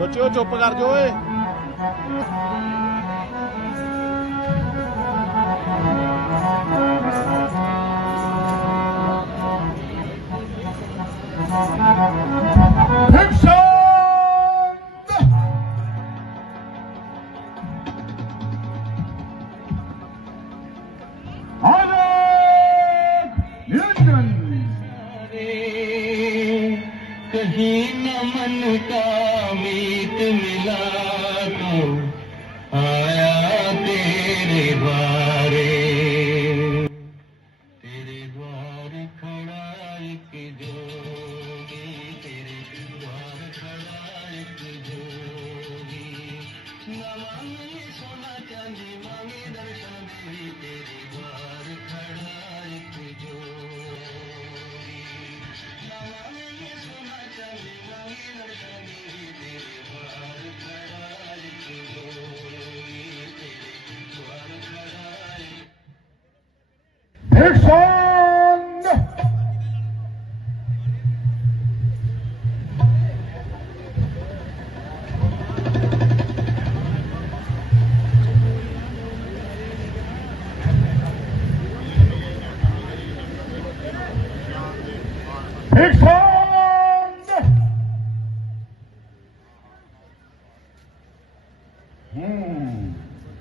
बच्चों चुप कर जो ओए। कहीं न मन का मीत मिला तो आया तेरे द्वारे खड़ा एक जोगी, तेरे द्वार खड़ा एक जोगी, न मांगे सोना चांदी मांगे दर्शन देवी, तेरे द्वार खड़ा एक जोगी, न मांगे सोना चांदी मांगे दर्शन देवी, तेरे द्वार खड़ा एक जोगी, तेरे द्वार खड़ा एक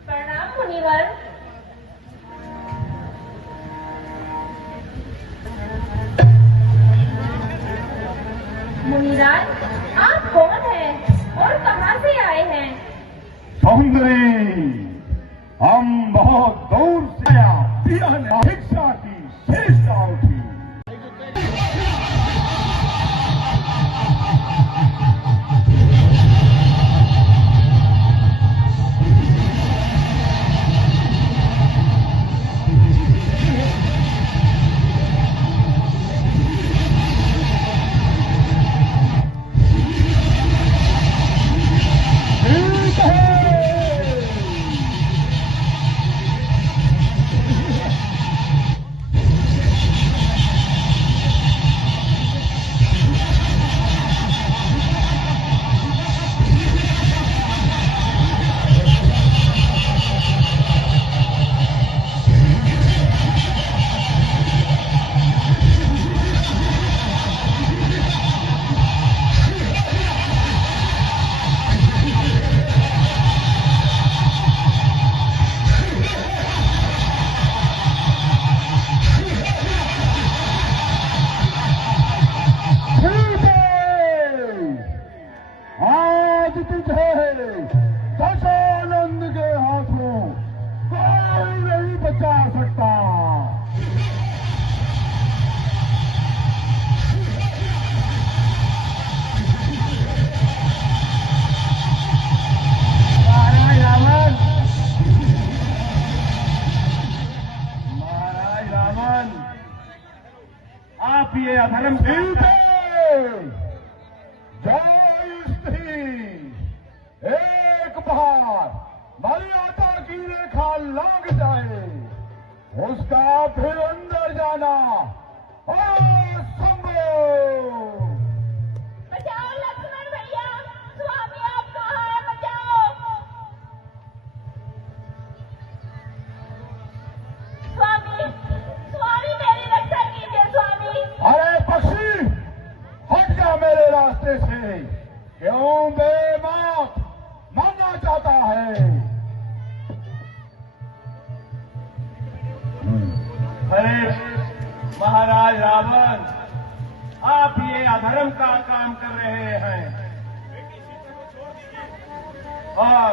प्रणाम मुनिवर। मुनिराज, आप कौन हैं और कहां से आए हैं? सौंदर्य, हम बहुत दूर से आया, पिया ने भिक्षा की शेषता उठी। दशानंद के हाथों कोई नहीं बचा सकता। महाराज रावण, आप ये अधर्म एक बार मर्यादा की रेखा लांग जाए, उसका फिर अंदर जाना असंभव। बचाओ लक्ष्मण भैया, स्वामी आप कहाँ हैं? बचाओ स्वामी, स्वामी मेरी रक्षा कीजिए स्वामी। अरे पक्षी, हट जा मेरे रास्ते से। क्यों बेमौत मरना चाहता है? अरे महाराज रावण, आप ये अधर्म का काम कर रहे हैं और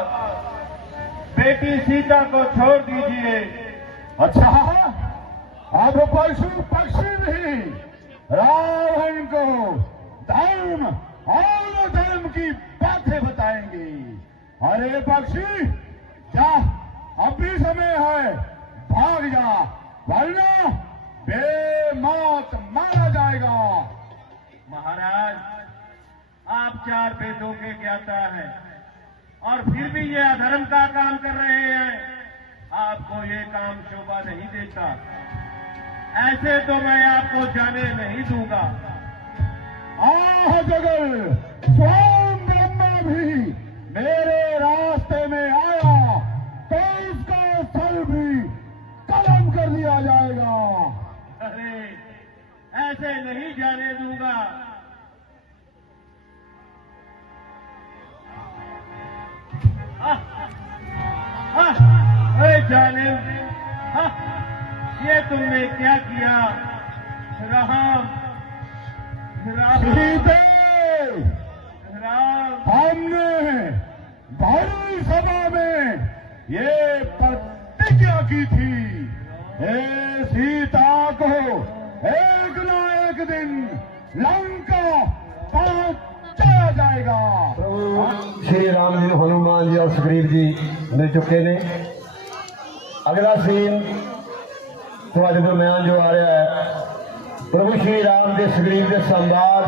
बेटी सीता को छोड़ दीजिए। अच्छा, अब पशु पक्षी भी रावण को धर्म और धर्म की बातें बताएंगे। अरे पक्षी, जा, अब भी समय है, भाग जा, वरना बेमौत मारा जाएगा। महाराज, आप 4 वेदों के ज्ञाता हैं और फिर भी ये अधर्म का काम कर रहे हैं। आपको ये काम शोभा नहीं देता। ऐसे तो मैं आपको जाने नहीं दूंगा। आह जगल, स्वयं ब्रह्मा भी जालिम, हाँ, ये तुमने क्या किया? राम, राम, सीते, राम, हमने भरी सभा में ये प्रतिज्ञा की थी, हे सीता को एक न एक दिन लंका पहुंचाया जाएगा। श्री राम जी, हनुमान जी और सुग्रीव जी मिल चुके ने। अगला सीन ਤੁਹਾਡੇ दरम्यान जो आ रहा है, प्रभु श्री राम के सुग्रीव के संवाद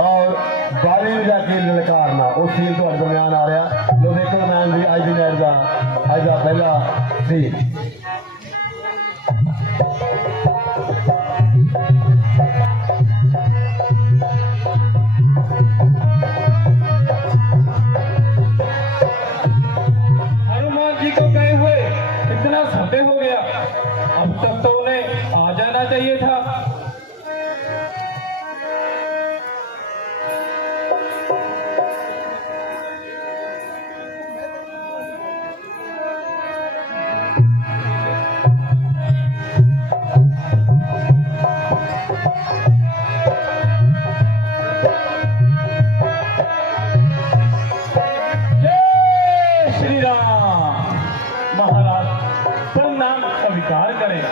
और बारे में जाके ललकारना, वो सीन ਤੁਹਾਡੇ दरम्यान आ रहा। लो देखो मैन जी अज दी नाइट का अज का पहला सीन। हनुमान जी को गए हुए इतना समय हो गया, अब तक तो उन्हें आ जाना चाहिए था। जय श्री राम। महाराज प्रणाम स्वीकार करें।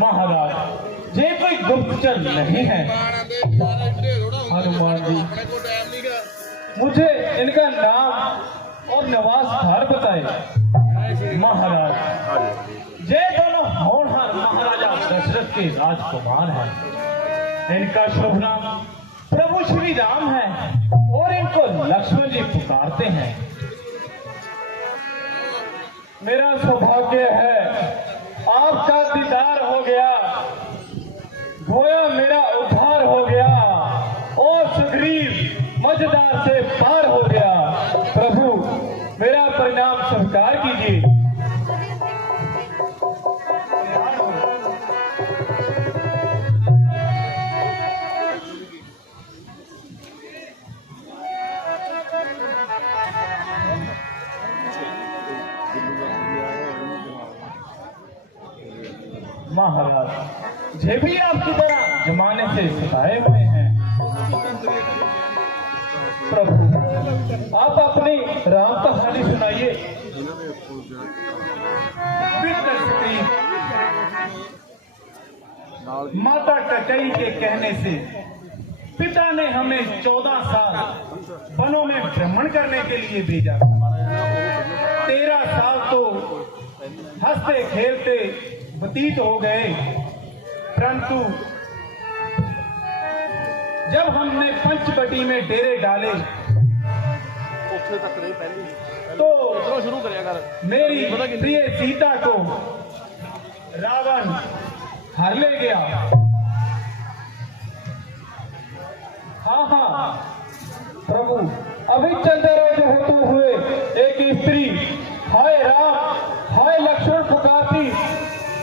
महाराज ये कोई गुप्तचर नहीं है। हनुमान जी, मुझे इनका नाम और निवास स्थान बताए। महाराज ये दोनों होनहार महाराजा दशरथ के राजकुमार हैं। इनका शुभ नाम प्रभु श्री राम है और इनको लक्ष्मण जी पुकारते हैं। मेरा सौभाग्य है आपका दीदार हो गया, गोया मेरा उद्धार हो गया और सुग्रीव मझधार से पार हो गया। प्रभु मेरा परिणाम स्वीकार कीजिए। महाराज ये भी आपकी तरह जमाने से सिखाए हुए हैं। प्रभु आप अपनी राम कहानी सुनाइए। पितर सुग्रीव माता ककई के कहने से पिता ने हमें 14 साल वनों में भ्रमण करने के लिए भेजा। 13 साल तो हंसते खेलते व्यतीत हो गए, परंतु जब हमने पंचवटी में डेरे डाले तो मेरी प्रिय सीता को रावण हर ले गया। हाँ प्रभु, अभी चलते रोज होते हुए एक स्त्री हाय राम हाय लक्ष्मण पुकारती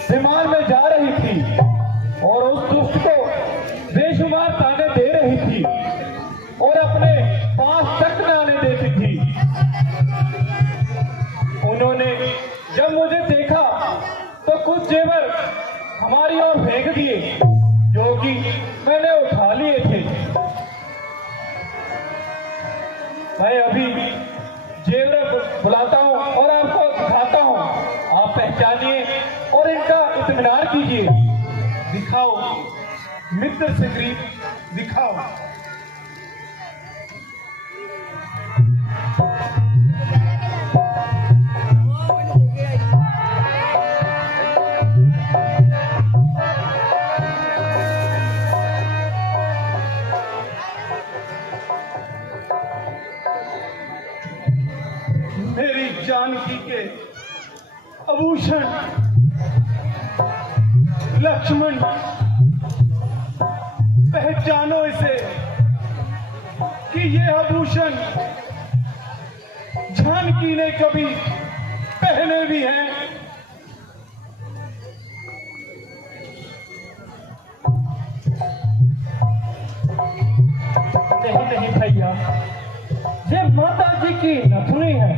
विमान में जा रही थी और उस दुष्ट को बेशुमार ताने दे रही थी और अपने पास तक न आने देती थी। उन्होंने जब मुझे देखा तो कुछ जेवर हमारी ओर फेंक दिए जो कि मैंने उठा लिए थे। मैं अभी जेवर बुलाता हूँ और आपको दिखाता हूँ, आप पहचानिए और इनका इत्मीनान कीजिए। दिखाओ मित्र सुग्रीव, दिखाओ। मेरी जानकी के आभूषण लक्ष्मण, पहचानो इसे कि ये आभूषण जानकी ने कभी पहने भी हैं। नहीं नहीं भैया, ये माता जी की नथुनी है,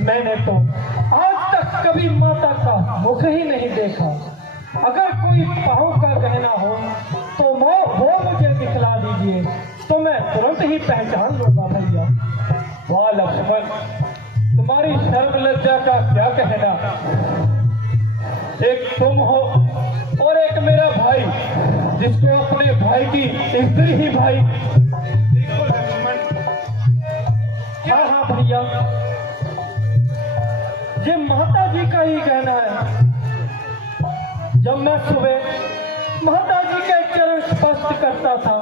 मैंने तो आज तक कभी माता का मुख ही नहीं देखा। अगर कोई पाँव का गहना हो तो वो मुझे दिखला दीजिए, तो मैं तुरंत ही पहचान लूंगा भैया। वाह लक्ष्मण, तुम्हारी शर्म लज्जा का क्या कहना। एक तुम हो और एक मेरा भाई, जिसको अपने भाई की स्त्री ही भाई। देखो लक्ष्मण, हाँ हाँ भैया, ये माता जी का ही कहना है। जब मैं सुबह माता जी के चरण स्पर्श करता था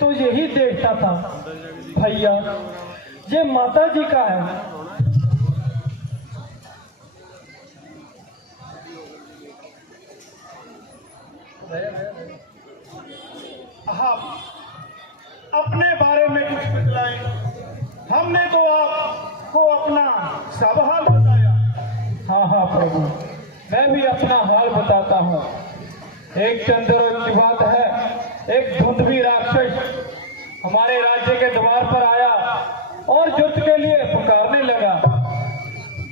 तो यही देखता था भैया, ये माता जी का है। आप अपने बारे में कुछ बतलाएं। हमने तो आपको अपना सब हाल बताया। हाँ हाँ प्रभु, मैं भी अपना हाल बताता हूँ। एक चंद्रों की बात है, एक धुंधवी राक्षस हमारे राज्य के द्वार पर आया और युद्ध के लिए पुकारने लगा।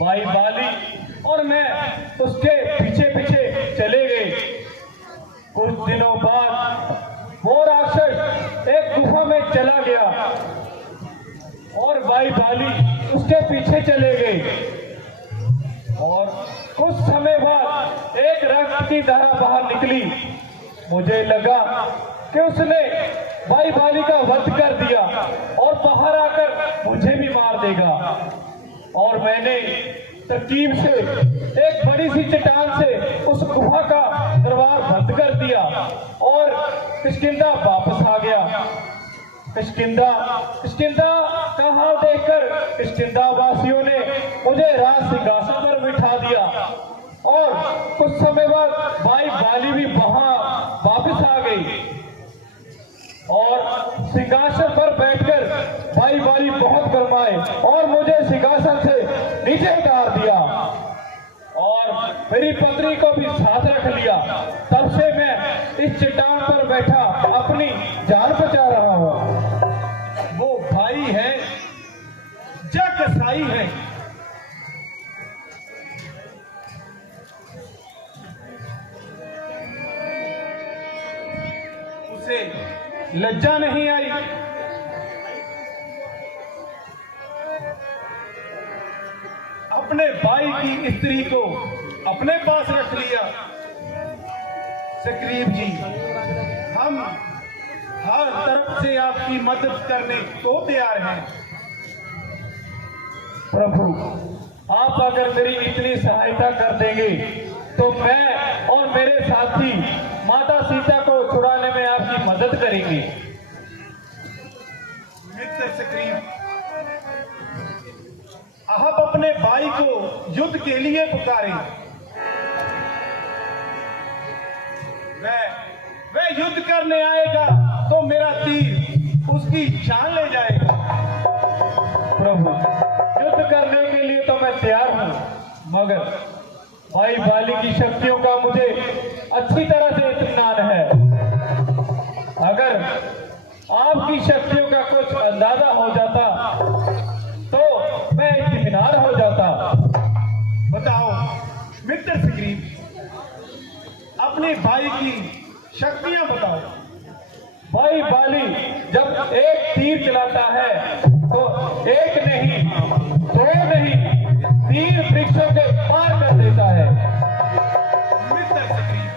भाई बाली और मैं उसके पीछे पीछे चले गए। कुछ दिनों बाद वो राक्षस एक गुफा में चला गया और भाई बाली उसके पीछे चले गए। और कुछ समय बाद एक रक्त की धारा बाहर निकली। मुझे लगा कि उसने भाई बाली का वध कर दिया और बाहर आकर मुझे भी मार देगा। और मैंने तरकीब से एक बड़ी सी चट्टान से उस गुफा का दरवार बंद कर दिया और किष्किंधा वापस आ गया। किष्किंधा का हाल देखकर किष्किंधा वासियों ने मुझे राज सिंहासन पर बिठा दिया और कुछ समय बाद भाई बाली भी वहां वापस आ गई और सिंहासन पर बैठकर भाई बाली बहुत गरमाए और मुझे सिंहासन से नीचे उतार दिया और मेरी पत्नी को भी साथ रख लिया। तब से मैं इस चट्टान पर बैठा अपनी जान बचा रहा हूँ। वो भाई है या कसाई है? उसे लज्जा नहीं आई? अपने भाई की स्त्री को अपने पास रख लिया। सुग्रीव जी, हम हर तरफ से आपकी मदद करने को तैयार हैं। प्रभु, आप अगर मेरी इतनी सहायता कर देंगे तो मैं और मेरे साथी माता सीता को छुड़ाने में आपकी मदद करेंगे। मित्र सुग्रीव, आप अपने भाई को युद्ध के लिए पुकारें। वह युद्ध करने आएगा तो मेरा तीर उसकी जान ले जाएगा। प्रभु, युद्ध करने के लिए तो मैं तैयार हूँ, मगर भाई बाली की शक्तियों का मुझे अच्छी तरह से इत्मीनान है। अगर आपकी शक्तियों का कुछ अंदाजा हो जाता तो मैं इत्मीनान हो जाता। बताओ मित्र सुग्रीव, अपने भाई की शक्तियां बताओ। भाई बाली जब एक तीर चलाता है तो एक नहीं, दो नहीं, 3 वृक्षों के पार कर देता है। मित्र सुग्रीव,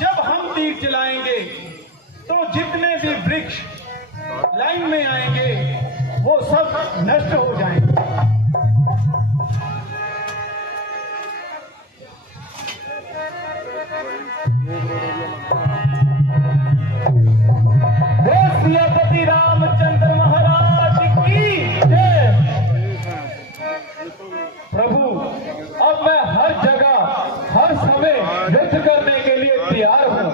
जब हम तीर चलाएंगे तो जितने भी वृक्ष लाइन में आएंगे वो सब नष्ट हो जाएंगे। सियापति रामचंद्र महाराज की जय। प्रभु, अब मैं हर जगह हर समय युद्ध करने के लिए तैयार हूँ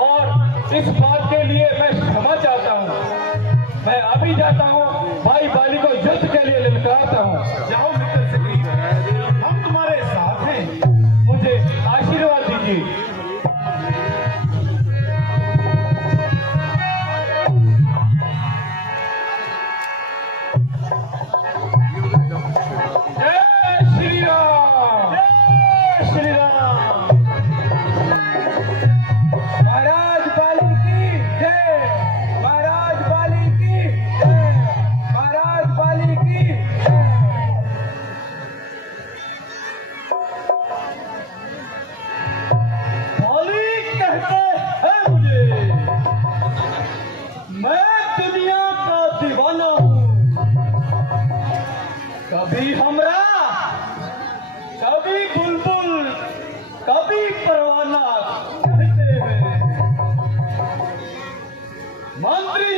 और इस बात के लिए मैं क्षमा चाहता हूँ। मैं अभी जाता हूँ, भाई बाली को युद्ध के लिए ललकारता हूँ। जाओ मित्र सुग्रीव, हम तुम्हारे साथ हैं। मुझे आशीर्वाद दीजिए। मैं दुनिया का दीवाना हूँ। कभी हमरा, कभी बुलबुल, कभी परवाना कहते हैं। मंत्री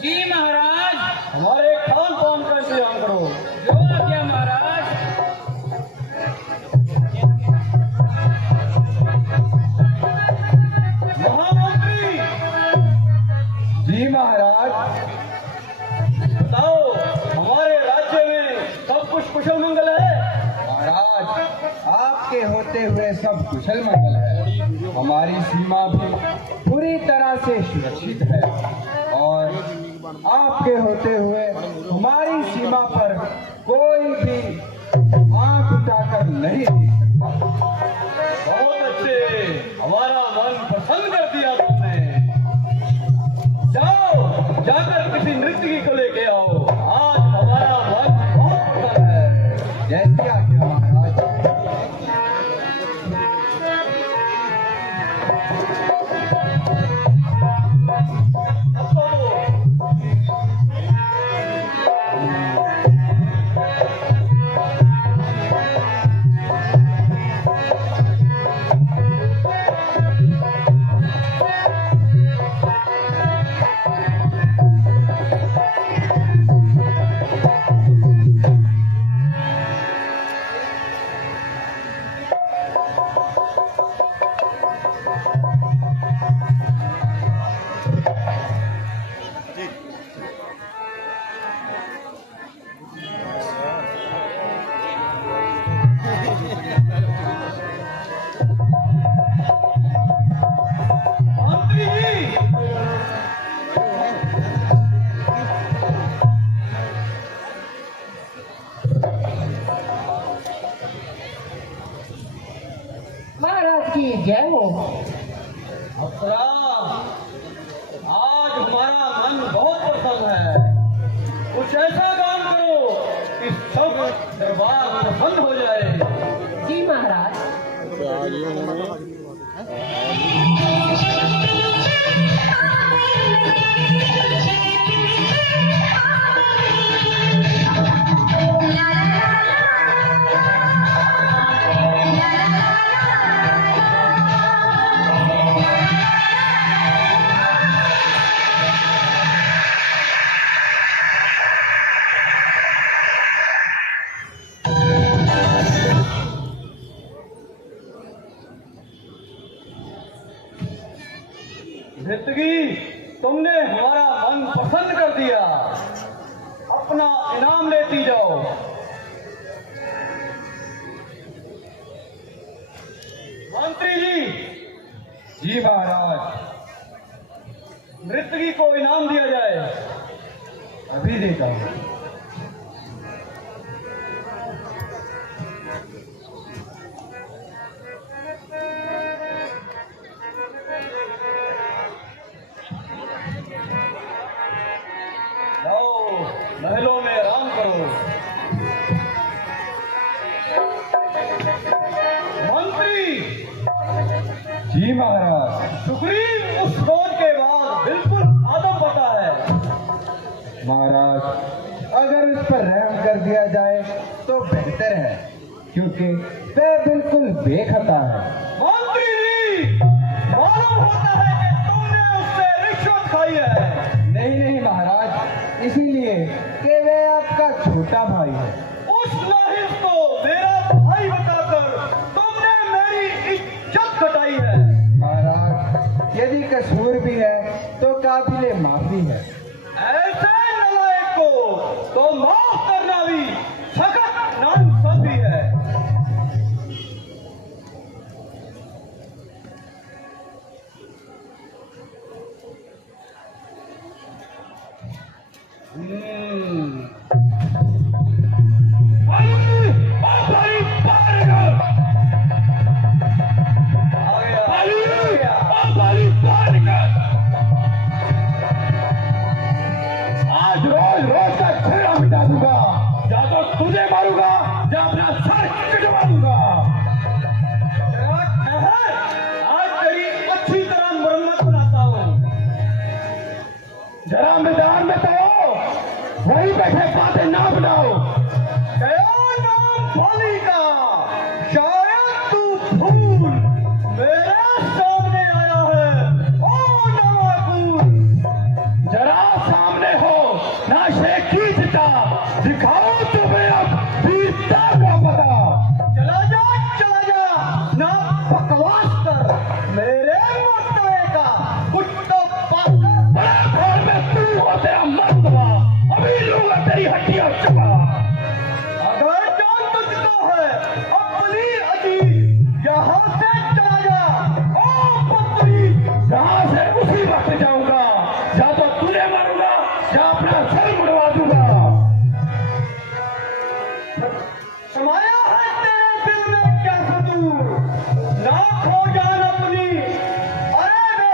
जी महाराज। हमारे खान पान का इंतजाम करो। जो आज्ञा महाराज। महामंत्री जी महाराज। बताओ, हमारे राज्य में सब कुछ कुशल मंगल है? महाराज, आपके होते हुए सब कुशल मंगल है। हमारी सीमा भी पूरी तरह से सुरक्षित है और आपके होते हुए हमारी सीमा पर कोई भी आंख उठाकर नहीं देख सकता। बहुत अच्छे, हमारा मन प्रसन्न कर दिया तुमने। जाओ, जाकर किसी नृत्यकी को लेके आओ। आज हमारा मन बहुत प्रसन्न है। जैसी आज्ञा महाराज। अब तो मंत्री जी, महाराज की जय हो। अप्सरा, आज हमारा मन बहुत प्रसन्न है। कुछ ऐसा काम करो कि सब दरबार प्रसन्न हो जाए। जी महाराज। नृत्यकी, तुमने हमारा मन प्रसन्न कर दिया। अपना इनाम लेती जाओ। मंत्री जी। जी महाराज। नृत्यकी को इनाम दिया जाए। अभी देता हूँ। जाओ, महलों में आराम करो। मंत्री जी महाराज। सुग्रीव उस रोज के बाद बिल्कुल आदम बता है। महाराज, अगर उस पर रहम कर दिया जाए तो बेहतर है, क्योंकि वह बिल्कुल बेखता है। मंत्री जी, मालूम होता है कि तुमने उससे रिश्वत खाई है। नहीं नहीं महाराज, इसीलिए कि वह आपका छोटा भाई है। उस नाहिद को मेरा भाई बताकर तुमने मेरी इज्जत घटाई है। महाराज, यदि कसूर भी है तो काबिले माफी है। ऐसे नालायक को तो माफ करना भी सख्त नाइंसाफी है। आज रोज रोज का छेड़ा मिटा दूंगा। या तो तुझे मारूंगा या अपना सर कटवा दूंगा। आज तेरी अच्छी तरह मरम्मत बनाता हूँ। जरा मैदान में तो वहीं बैठे बातें ना बनाओ। क्या नाम भोली का, शायद तू भूल मेरे सामने आया है। ओ नवाकुल, जरा सामने हो ना शेखीजता, दिखाओ तुम्हें अब वीरता का पता। चला जा ना बकवास कर, मेरे मर्तबे का कुछ तो पास कर। बड़े घर में तू और तेरा मर्तबा, अभी लूंगा तेरी हड्डियां चबा। अगर जान तुझको है अपनी अजीज, यहाँ से चला जा। ओ पुत्री, यहाँ से उसी वक्त जाऊंगा, या तो तुझे मारूंगा या अपना सर मुड़वा दूंगा। समाया है तेरे दिल में क्या सतूर, ना खो जान अपनी। अरे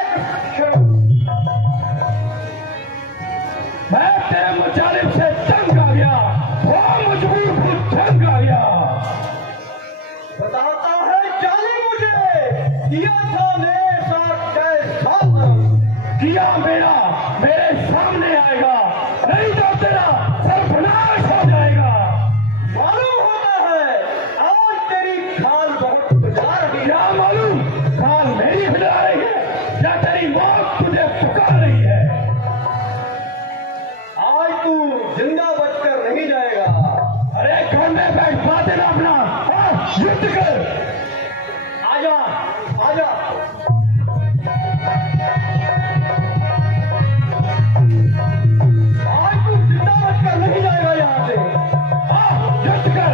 मैं तेरे मुजालिम से तंग आ गया, वो मजबूर खुद तंग आ गया। बताता है जाली मुझे, किया था मेरे साथ कैसा धर्म। किया मेरा मेरे सामने आएगा, नहीं तो तेरा सर्वनाश हो जाएगा। मालूम होता है आज तेरी खाल बहुत गुजार रही है। क्या मालूम खाल मेरी खुदा रही है या तेरी मौत तुझे पुकार रही है। आज तू जिंदा बचकर नहीं जाएगा। अरे घर में बैठ बातें ना अपना, युद्ध कर। आजा आजा, आज तू जिंदा बचकर नहीं जाएगा यहाँ से। युद्ध कर।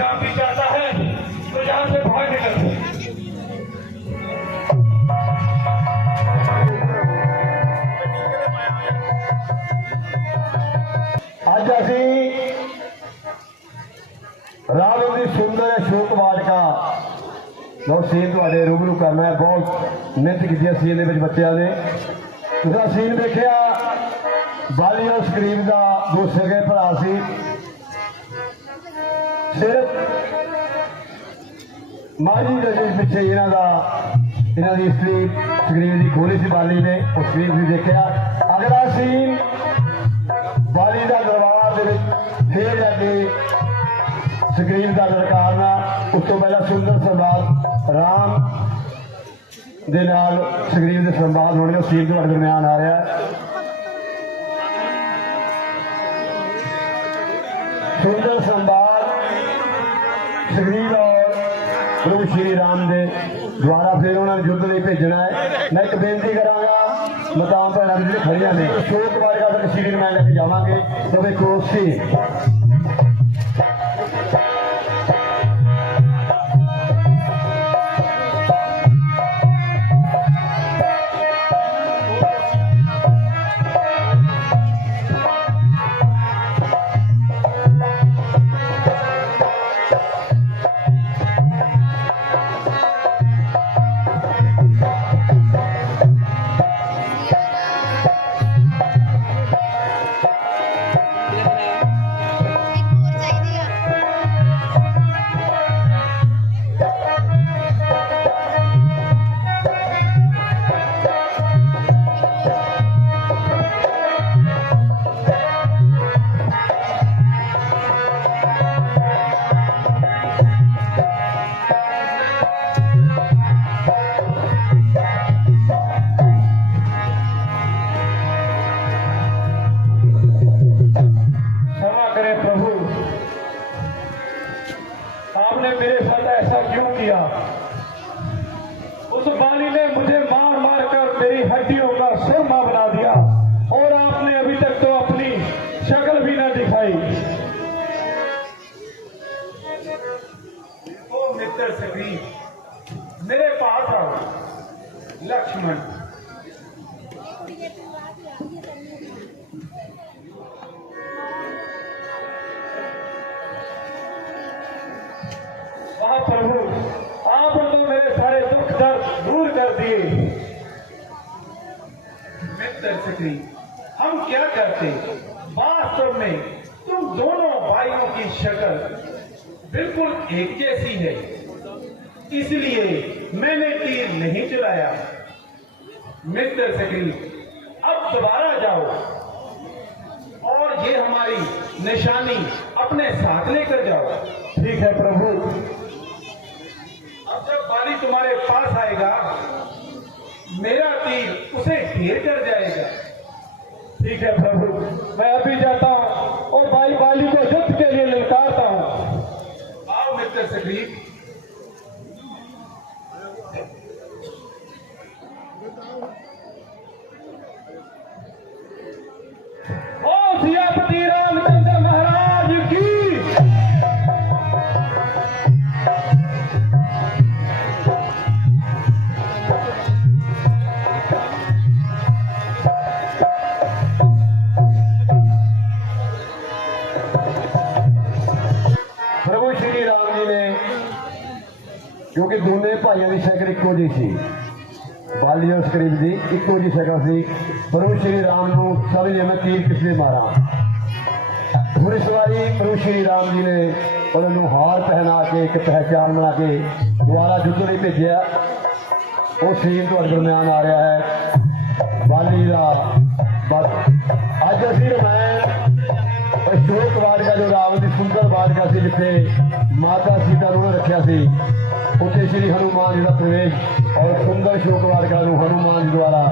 विश्राम भी चाहता है तो यहाँ से भाग निकल। ਅੱਜ ਅਸੀਂ ਰਾਮ ਦੀ ਸੁੰਦਰ ਅਸ਼ੋਕ ਵਾਟਕਾ ਜੋ ਸੀਨ ਤੁਹਾਡੇ ਰੂਬਰੂ ਕਰਨਾ ਹੈ। ਬਹੁਤ ਮਿਹਨਤ ਕੀਤੀ ਸੀ ਇਹਦੇ ਵਿੱਚ ਬੱਚਿਆਂ ਨੇ। ਤੁਸੀਂ ਸੀਨ ਦੇਖਿਆ ਬਾਲੀ ਔਰ ਸਕਰੀਨ ਦਾ ਦੋ ਸਗੇ ਭਰਾ ਸੀ। ਸਿਰਫ ਮਾਜੀ ਦੇ ਪਿੱਛੇ ਇਹਨਾਂ ਦੀ ਸਕਰੀਨ ਦੀ ਖੋਲੀ ਸੀ ਬਾਲੀ ਨੇ, ਉਹ ਸਕਰੀਨ ਵੀ ਦੇਖਿਆ। ਅਗਲਾ ਸੀਨ ਬਾਲੀ ਦਾ ਦਰਬਾਰ ਦੇ ਵਿੱਚ ਫੇਰ ਜਾ ਕੇ ਸਕਰੀਨ ਦਾ ਲਲਕਾਰਨਾ। ਉਸ ਤੋਂ ਪਹਿਲਾਂ ਸੁੰਦਰ ਸੰਵਾਦ ਰਾਮ ਦੇ ਨਾਲ ਸਕਰੀਨ ਦੇ ਸੰਵਾਦ ਹੋਣੇ, ਉਹ ਸੀਨ ਤੁਹਾਡੇ ਦਰਮਿਆਨ ਆ ਰਿਹਾ ਹੈ। ਸੁੰਦਰ ਸੰਵਾਦ ਸਕਰੀਨ ਔਰ ਪ੍ਰਭੂ ਸ਼੍ਰੀ ਰਾਮ ਦੇ ਦੁਆਰਾ ਫਿਰ ਉਹਨਾਂ ਨੂੰ ਯੁੱਧ ਲਈ ਭੇਜਣਾ ਹੈ। ਮੈਂ ਇੱਕ ਬੇਨਤੀ ਕਰਾਂਗਾ ਮਤਾਂ ਭੈਣਾਂ ਜਿਹੜੇ ਖੜੀਆਂ ਨੇ, ਅਸ਼ੋਕ ਵਾਟਕਾ ਤੱਕ ਸ਼੍ਰੀ ਨੂੰ ਮੈਂ ਲੈ ਕੇ ਜਾਵਾਂਗੇ। ਤਾਂ ਵੇਖੋ ਸੀ उस बाली ने मुझे मार मार कर मेरी हड्डियों का सुरमा बना दिया और आपने अभी तक तो अपनी शक्ल भी न दिखाई। ओ मित्र सग्रीव मेरे पास आओ। लक्ष्मण वाह प्रभु, आपने तो मेरे सारे दुख दर्द दूर कर दिए। मित्र सग्रीव हम क्या करते, वास्तव में तुम दोनों भाइयों की शक्ल बिल्कुल एक जैसी है, इसलिए मैंने तीर नहीं चलाया। मित्र सग्रीव अब दोबारा जाओ और ये हमारी निशानी अपने साथ लेकर जाओ। ठीक है प्रभु। अब जब बाली तुम्हारे पास आएगा मेरा तीर उसे घेर कर जाएगा। ठीक है प्रभु, मैं अभी जाता हूँ और भाई बाली को युद्ध के लिए ललकारता हूँ। आओ मित्र सग्रीव। ओ सियापति रामचंद्र महाराज की। प्रभु श्री राम जी ने, क्योंकि दोनों भाइयों की शक्ल इको जी सी, बाली और सकरीव की इको जी शक्ल सी। प्रभु श्री राम को समझे मैं तीर किसने मारा। हूँ इस बारी प्रभु श्री राम जी ने उन्होंने हार पहना के एक पहचान बना के दोबारा युद्ध नहीं भेजा। वो सीन तो दरम्यान आ रहा है बाली का। अज असी रामायण अशोक वाटका जो राम की सुंदर वाटका सी, जिथे माता सीता उन्होंने रखा सी, उत्थे श्री हनुमान जी का प्रवेश और सुंदर अशोक वाटका हनुमान जी द्वारा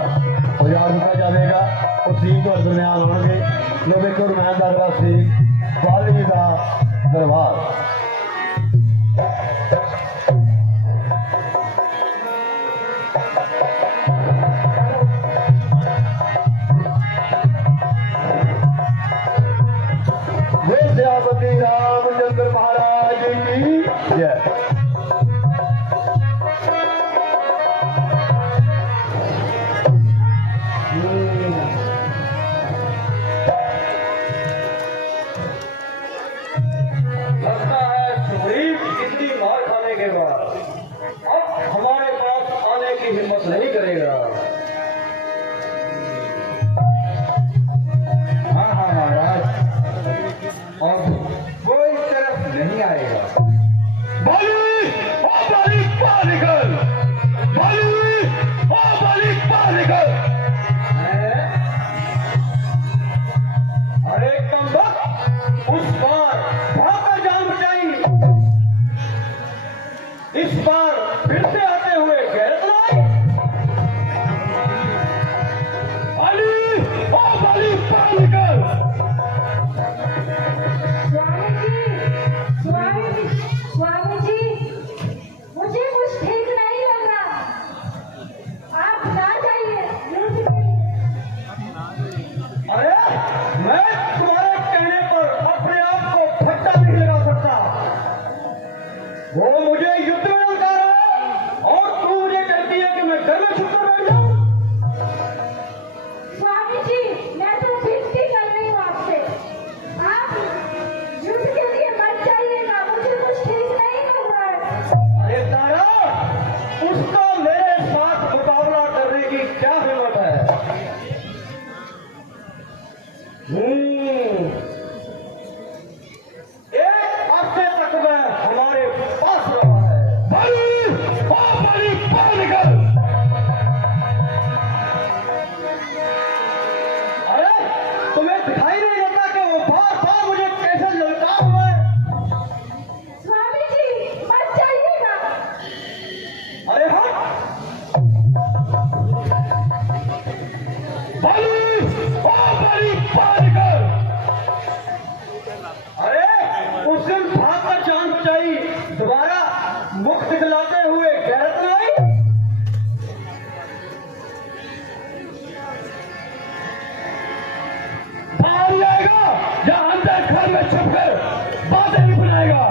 उजाड़ दिता जाएगा। वो सीन तो दरम्यान आएंगे। लो देखो रामायण का अगला सीन बाली का दरबार। सियापति रामचंद्र महाराज वाले की जय। लगता है सुग्रीव इतनी मार खाने के बाद अब हमारे पास आने की हिम्मत नहीं करेगा। हाँ हाँ महाराज, अब वो इस तरफ नहीं आएगा। बाली, ओ बाली बाहर निकल, बाली, ओ बाली बाहर निकल। अरे कमबख्त, उस बार भागकर जान बचाई, इस बार फिर से आते हुए गैरत लाई। बाली, ओ बाली बाहर निकल। स्वामी जी, मुझे कुछ ठीक नहीं लग रहा। आप ना जाइए। अरे मैं तुम्हारे कहने पर अपने आप को फट्टा नहीं लगा सकता। वो मुझे युद्ध में ललकार है और तू मुझे कहती है कि मैं घर में छुप कर बैठ जाऊं। स्वामी जी, मैं तो विनती कर रही हूँ आपसे, आप युद्ध के लिए मत जाइएगा। मुझे कुछ ठीक नहीं लग रहा है। अरे तारा, उसका मेरे साथ मुकाबला करने की क्या हिम्मत है? एक हफ्ते तक मैं हमारे पास रहा है। बाली, ओ बाली बाहर निकल। अरे तुम्हें दिखाई नहीं देता कि वो बार बार मुझे कैसे ललकार हुआ है? स्वामी जी, मत जाइएगा। अरे हाँ, बाली, ओ बाली बाहर निकल। अरे उस दिन भागकर जान बचाई, दोबारा मुख दिखलाते हुए गैरत लाई। बाहर आएगा या अंदर घर में छुपकर बातें नहीं बनाएगा।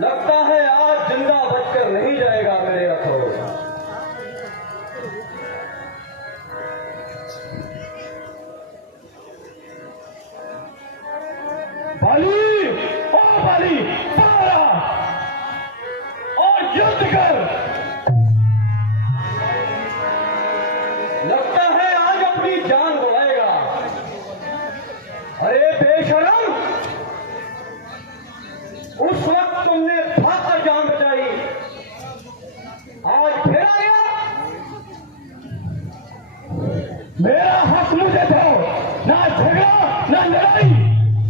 लगता है आज जिंदा बचकर नहीं जाएगा मेरे रथों। बाली, ओ बाली बाहर आ और युद्ध कर। लगता है आज अपनी जान गवाएगा। अरे बेशरम, उस वक्त तुमने भागकर जान बचाई, आज फिर आ गया। मेरा हक मुझे दो, ना झगड़ा ना लड़ाई।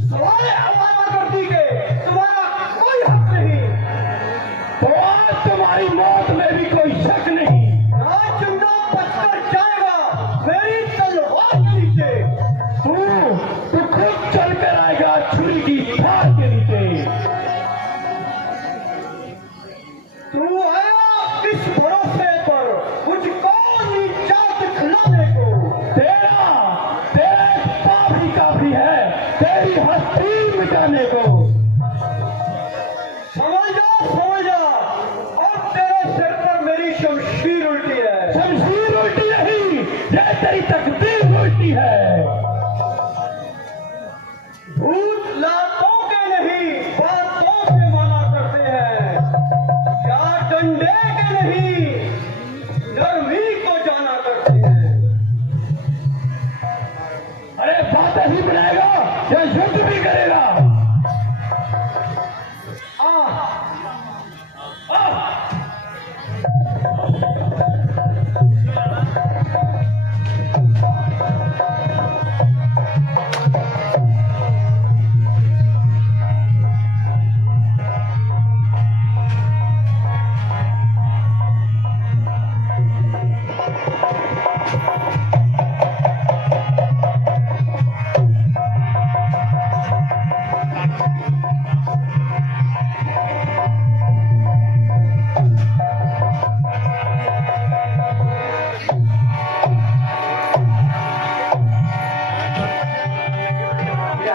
सवाल अवामा करती के तुम्हारा कोई हक नहीं। तो आज तुम्हारी मौत में भी कोई शक नहीं। आज जिंदा बचकर जाएगा मेरी तलवार के नीचे। तू खुद चल कर आएगा छुरी की धार के नीचे। तू आया इस भरोसे पर मुझको नीचा दिखलाने को। तेरा एक पाप ही काफी है तेरी हस्ती मिटाने को। समझ जा, अब तेरे सिर पर मेरी शमशीर उल्टी है। शमशीर उल्टी नहीं, ये तेरी तकदीर उल्टी है। भूत लातों के नहीं बातों से माना करते हैं, क्या डंडे के नहीं नरमी को जाना करते हैं। अरे बातें ही बनाएगा या युद्ध भी करेगा।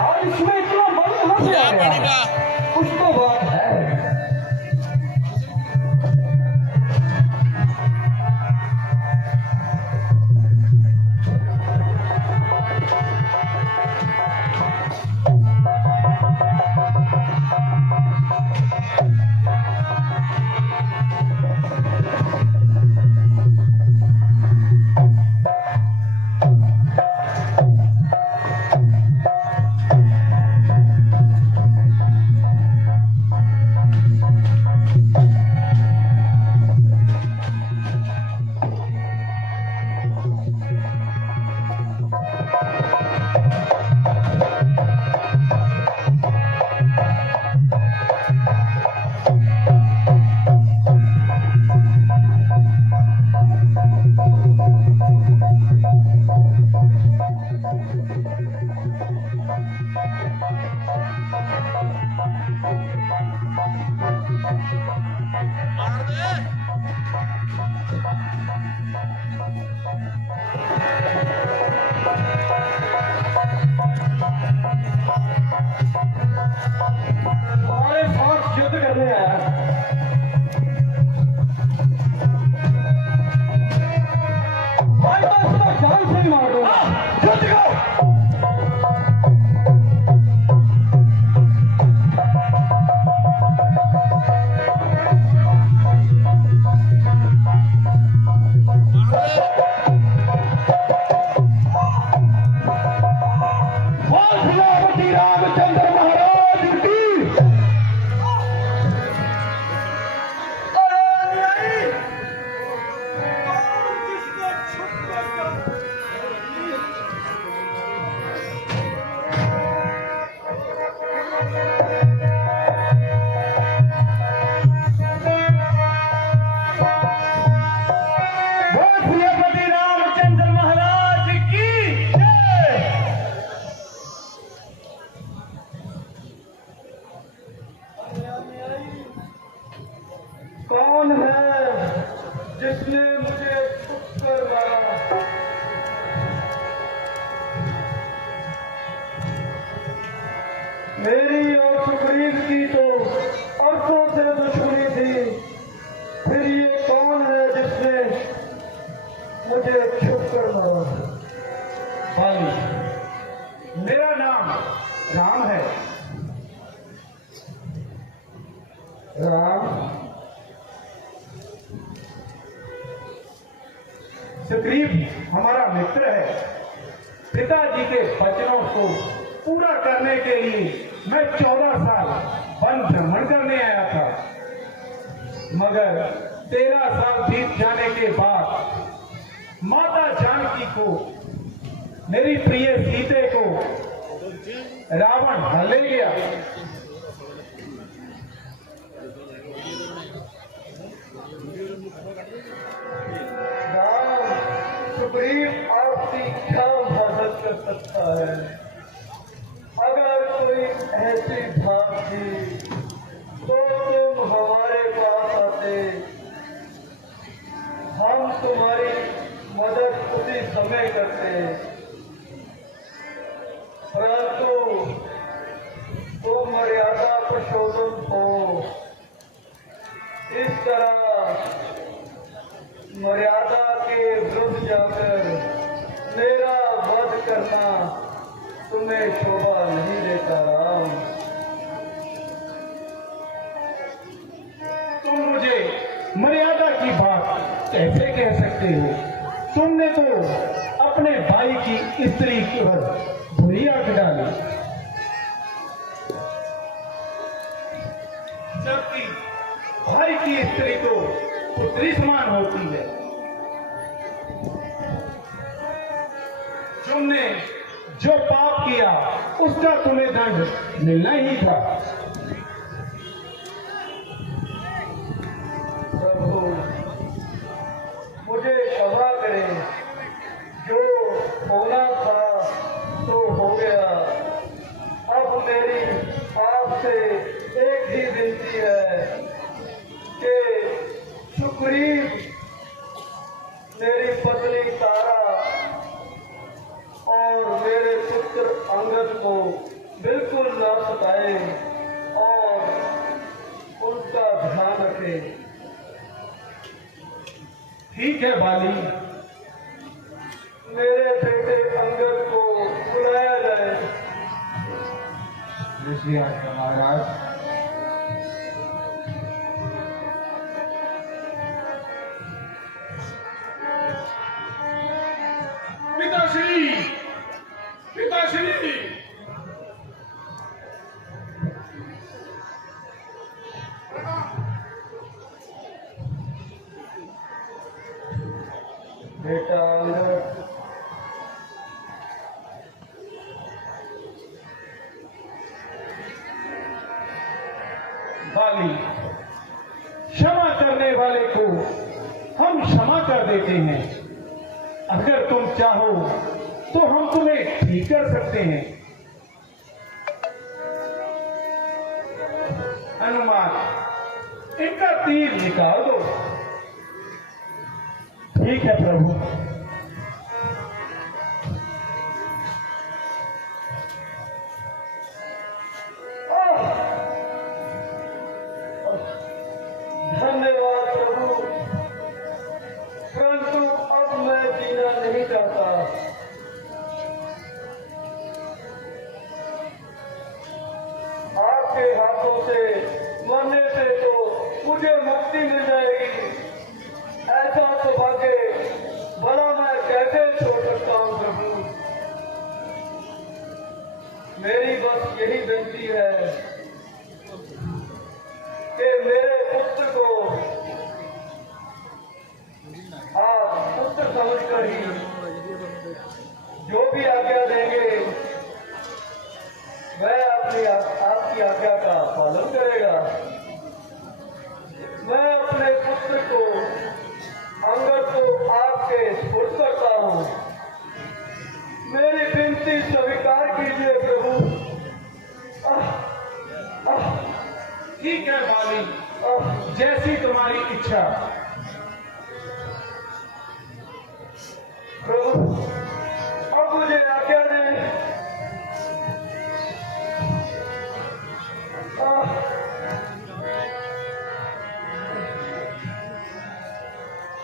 आज इसमें इतना बल कहाँ से आ गया? कुछ तो बात है। हमारे साथ युद्ध करने आया। भाई तो इसको जान से ही मार दूंगा। युद्ध करो। श्री रामचंद्र महाराज की। कौन है जिसने मुझे छुप कर मारा? मेरी और सुग्रीव की तो अरसों से दुश्मनी थी, फिर ये कौन है जिसने मुझे छुप कर मारा? भाई, मेरा नाम राम है। राम? सुग्रीव हमारा मित्र है। पिताजी के वचनों को पूरा करने के लिए मैं 14 साल वन भ्रमण करने आया था, मगर 13 साल बीत जाने के बाद माता जानकी को, मेरी प्रिय सीते को रावण ले गया। सुग्रीव आपकी क्या मदद कर सकता है? अगर कोई ऐसी बात थी तो तुम हमारे पास आते, हम तुम्हारी मदद उसी समय करते, परंतु तुम मर्यादा पुरुषोत्तम हो। इस तरह मर्यादा के विरुद्ध जाकर मेरा वध करना तुम्हें शोभा नहीं देता। राम, तुम मुझे मर्यादा की बात कैसे कह सकते हो? तुमने तो अपने भाई की स्त्री पर बुरी आंख डाली, जबकि भाई की स्त्री तो पुत्री समान होती है। तुमने जो पाप किया उसका तुम्हें दंड मिलना ही था। प्रभु, मुझे क्षमा करें, जो होना था तो हो गया। अब मेरी आपसे एक ही विनती है कि सुग्रीव मेरी पत्नी तारा और मेरे पुत्र अंगद को बिल्कुल ना सताए और उनका ध्यान रखे। ठीक है बाली, मेरे बेटे अंगद को बुलाया जाए। ऋषि आज्ञा महाराज। पिताश्री, पिताश्री, बेटा अंगद, बाली, क्षमा करने वाले को हम क्षमा कर देते हैं। अगर तुम चाहो तो हम तुम्हें ठीक कर सकते हैं। हनुमान, इनका तीर निकाल दो। ठीक है प्रभु। धन्यवाद प्रभु, परंतु अब मैं जीना नहीं चाहता। आपके हाथों से मरने से तो मुझे मुक्ति मिल जाएगी। ऐसा सौभाग्य भला मैं कैसे छोड़ सकता हूँ प्रभु। मेरी बस यही विनती है कि मेरे पुत्र को आप पुत्र समझकर ही जो भी आज्ञा देंगे वह आपकी आज्ञा का पालन करेगा। मैं अपने पुत्र को अंगद को आपके स्पुर्द करता हूँ। मेरी विनती स्वीकार कीजिए प्रभु। ठीक है बाली, जैसी तुम्हारी इच्छा। प्रभु अब मुझे आज्ञा दें।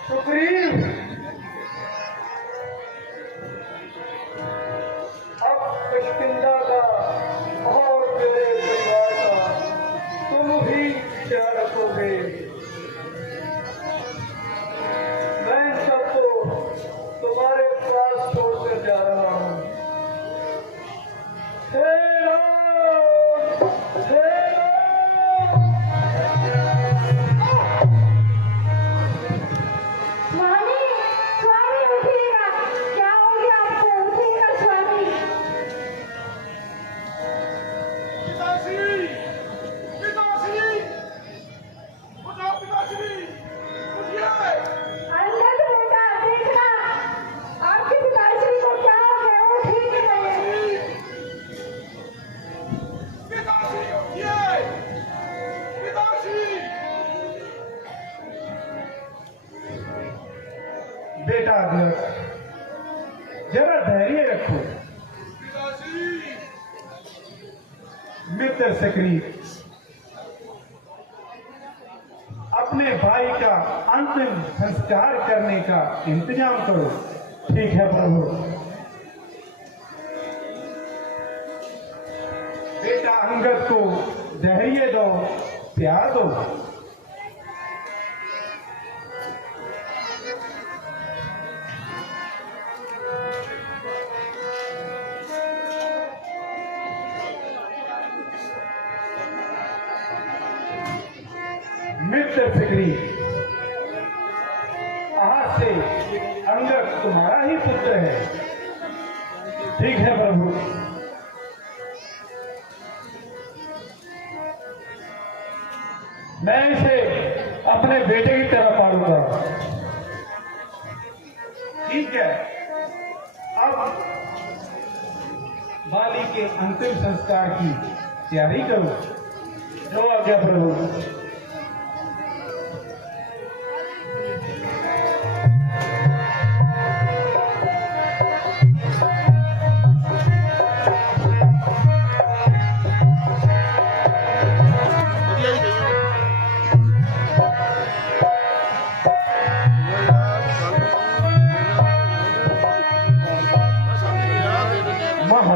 सुग्रीव, अब किष्किंधा का और मेरे परिवार का तुम ही ख्याल रखोगे। मैं इन सबको तुम्हारे पास छोड़कर जा रहा हूँ। हे राम, हे स्वामी, स्वामी उठिएगा। क्या हो गया आपको? उठिएगा स्वामी। पिताश्री, पिताश्री, उठाओ पिताश्री, उठिए। अंगद बेटा, देखना आपके पिताश्री को क्या हो गया? वो ठीक नहीं। पिताश्री उठिए, पिताश्री। बेटा अंगद, जरा धैर्य रखो। पिताश्री, मित्र सुग्रीव, अपने भाई का अंतिम संस्कार करने का इंतजाम करो। ठीक है प्रभु। बेटा अंगद को धैर्य दो, प्यार दो। मित्र सुग्रीव, आज से अंगद तुम्हारा ही पुत्र है। ठीक है प्रभु। मैं इसे अपने बेटे की तरह पालूंगा। ठीक है, अब बाली के अंतिम संस्कार की तैयारी करो। जो आज्ञा प्रभु।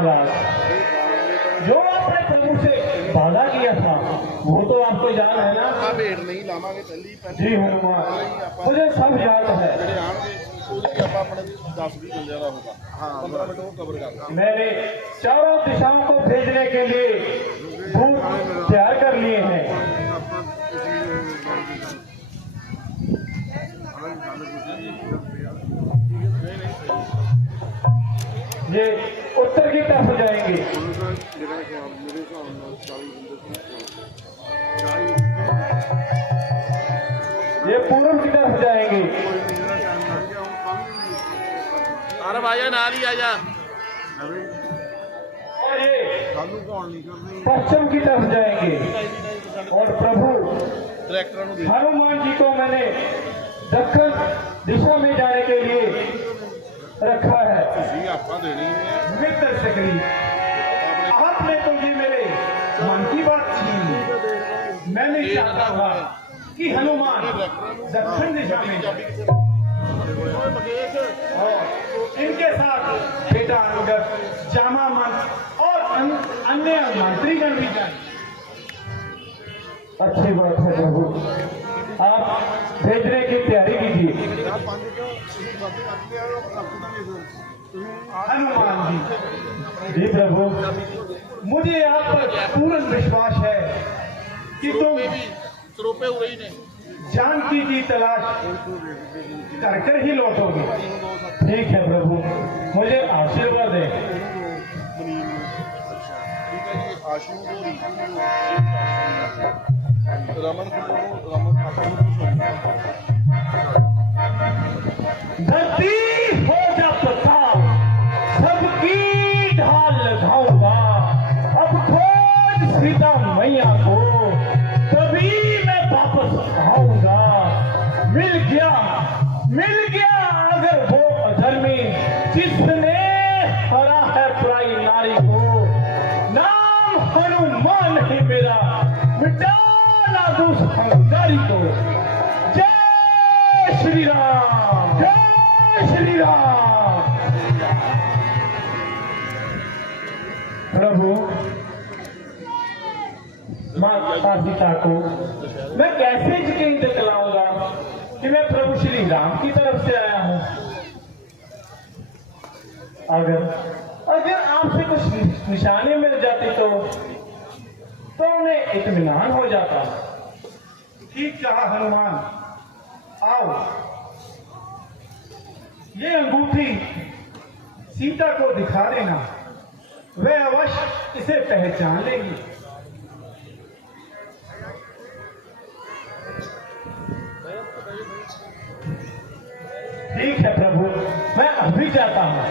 महाराज, जो आपने प्रभु से वादा किया था वो तो आपको याद है ना? ਭੇਡ ਨਹੀਂ ਲਾਵਾਂਗੇ ਪਹਿਲੀ जी हनुमान, मुझे सब याद है। ਜਿਹੜੇ ਆਣਗੇ ਉਹਦੇ ਆਪਾਂ ਆਪਣੇ 10-20 ਬੰਦਿਆਂ ਦਾ ਹੋਗਾ। ਹਾਂ 15 ਮਿੰਟ ਉਹ ਕਵਰ ਕਰ ਦਾਂਗੇ। मैंने चारों दिशाओं को भेजने के लिए दूत तैयार कर लिए हैं। ये उत्तर की तरफ जाएंगे, ये पूर्व की तरफ जाएंगे, ਅਰੇ ਆਜਾ ਨਾਲ ਹੀ ਆਜਾ और ये ਸਾਨੂੰ ਕੌਣ ਨਹੀਂ ਕਰਨੀ पश्चिम की तरफ जाएंगे। और प्रभु ਡਾਇਰੈਕਟਰਾਂ ਨੂੰ ਦੇ हनुमान जी को मैंने दक्षिण दिशा में जाने के लिए रखा है। ਸੀ ਆਪਾਂ ਦੇਣੀ ਹੈ मित्र सकरी, आपने तो ये मेरे मन की बात छीन ली। मैं नहीं चाहता था कि हनुमान दक्षिण दिशा में जाए और इनके साथ बेटा अंगद, जामा मन और अन्य मंत्रीगण भी जाए। अच्छी बात है प्रभु, आप भेजने की तैयारी कीजिए। हनुमान जी प्रभु, मुझे आप पर पूर्ण विश्वास है कि तुम ਸਰੋਪੇ ਉਰੇ ਹੀ ਨੇ जानकी की तलाश कर कर ही लौटोगे। ठीक है प्रभु, मुझे आशीर्वाद है। ਠੀਕ ਹੈ ਜੀ ਆਸ਼ੂ ਗੋਰੀ ਰਮਨ ਆਪਾਂ ਨੂੰ धरती हो जा प्रताप, सबकी ढाल लगाऊंगा। अब खोज सीता मैया को, तभी मैं वापस आऊंगा। मिल गया अगर वो अधर्मी जिसने हरा है पराई नारी को। नाम हनुमान है मेरा, मिटाना दूस हंगारी को। जय श्री राम, जय श्री राम। प्रभु, माता पिता को मैं कैसे यकीन दिलाऊंगा कि मैं प्रभु श्री राम की तरफ से आया हूं? अगर आपसे कुछ निशानी मिल जाती तो उन्हें इत्मीनान हो जाता। ठीक कहा हनुमान, आओ ये अंगूठी सीता को दिखा देना, वह अवश्य इसे पहचान लेगी। ठीक है प्रभु, मैं अभी जाता हूं।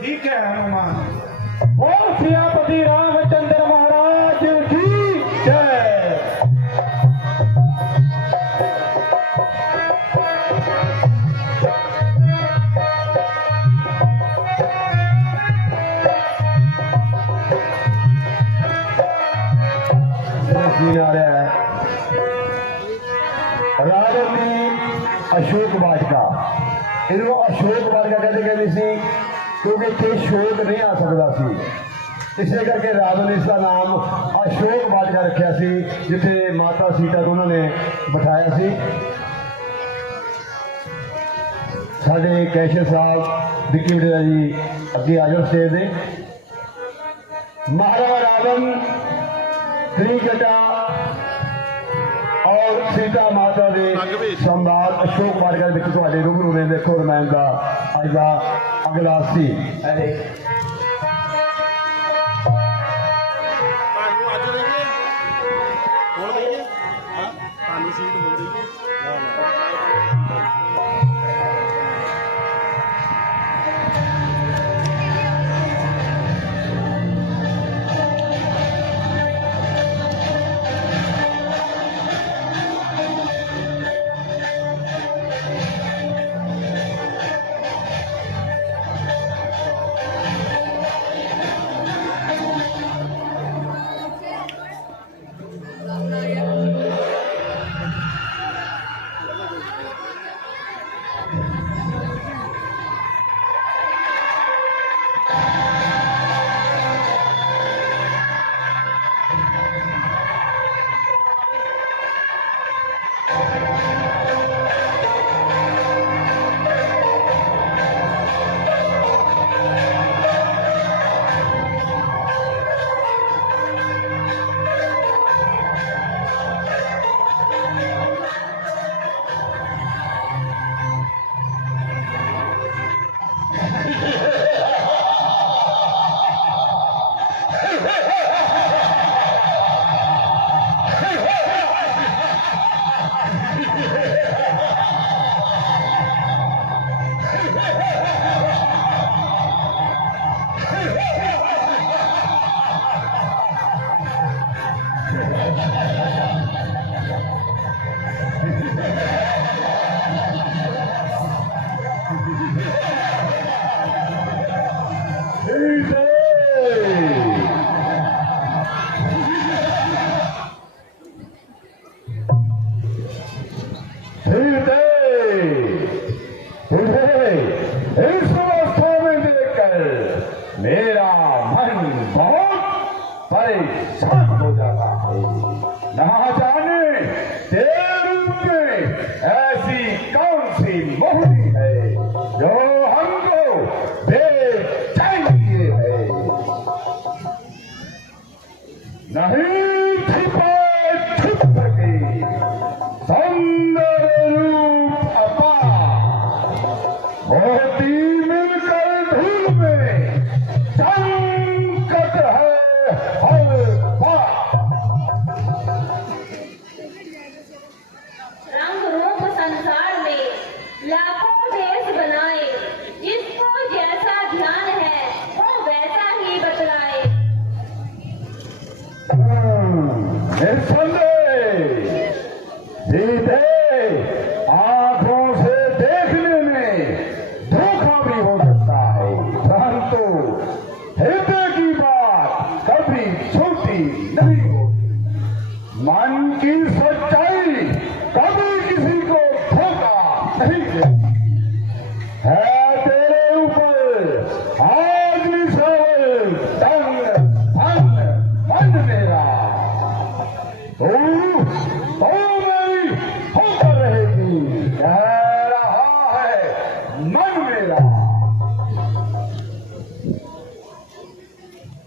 ठीक है हनुमान। ओम सियापति रामचंद्र महाराज की जय। सीन आ रहा है राजनी अशोक वाटिका। इन्हों अशोक वाटिका कहते सी क्योंकि इतने शोक नहीं आ सकता सी, इसे करके राजा ने इसका नाम अशोक वाटिका रखा सी, जिथे माता सीता को उन्होंने बिठाया सी। साढ़े कैशर साहब विक्की वडेरा जी अगे आ जाओ स्टेज दे। महाराजा रावण त्रिजटा और सीता माता के संवाद अशोक वाटिका थोड़े रूबरू ने। देखो रामायण का अज का अगला सी ਤੁਹਾਨੂੰ ਅੱਜ ਦੇਈਏ ਹੁਣ ਦੇਈਏ ਤੁਹਾਨੂੰ ਸੀਟ ਮਿਲ ਰਹੀ ਹੈ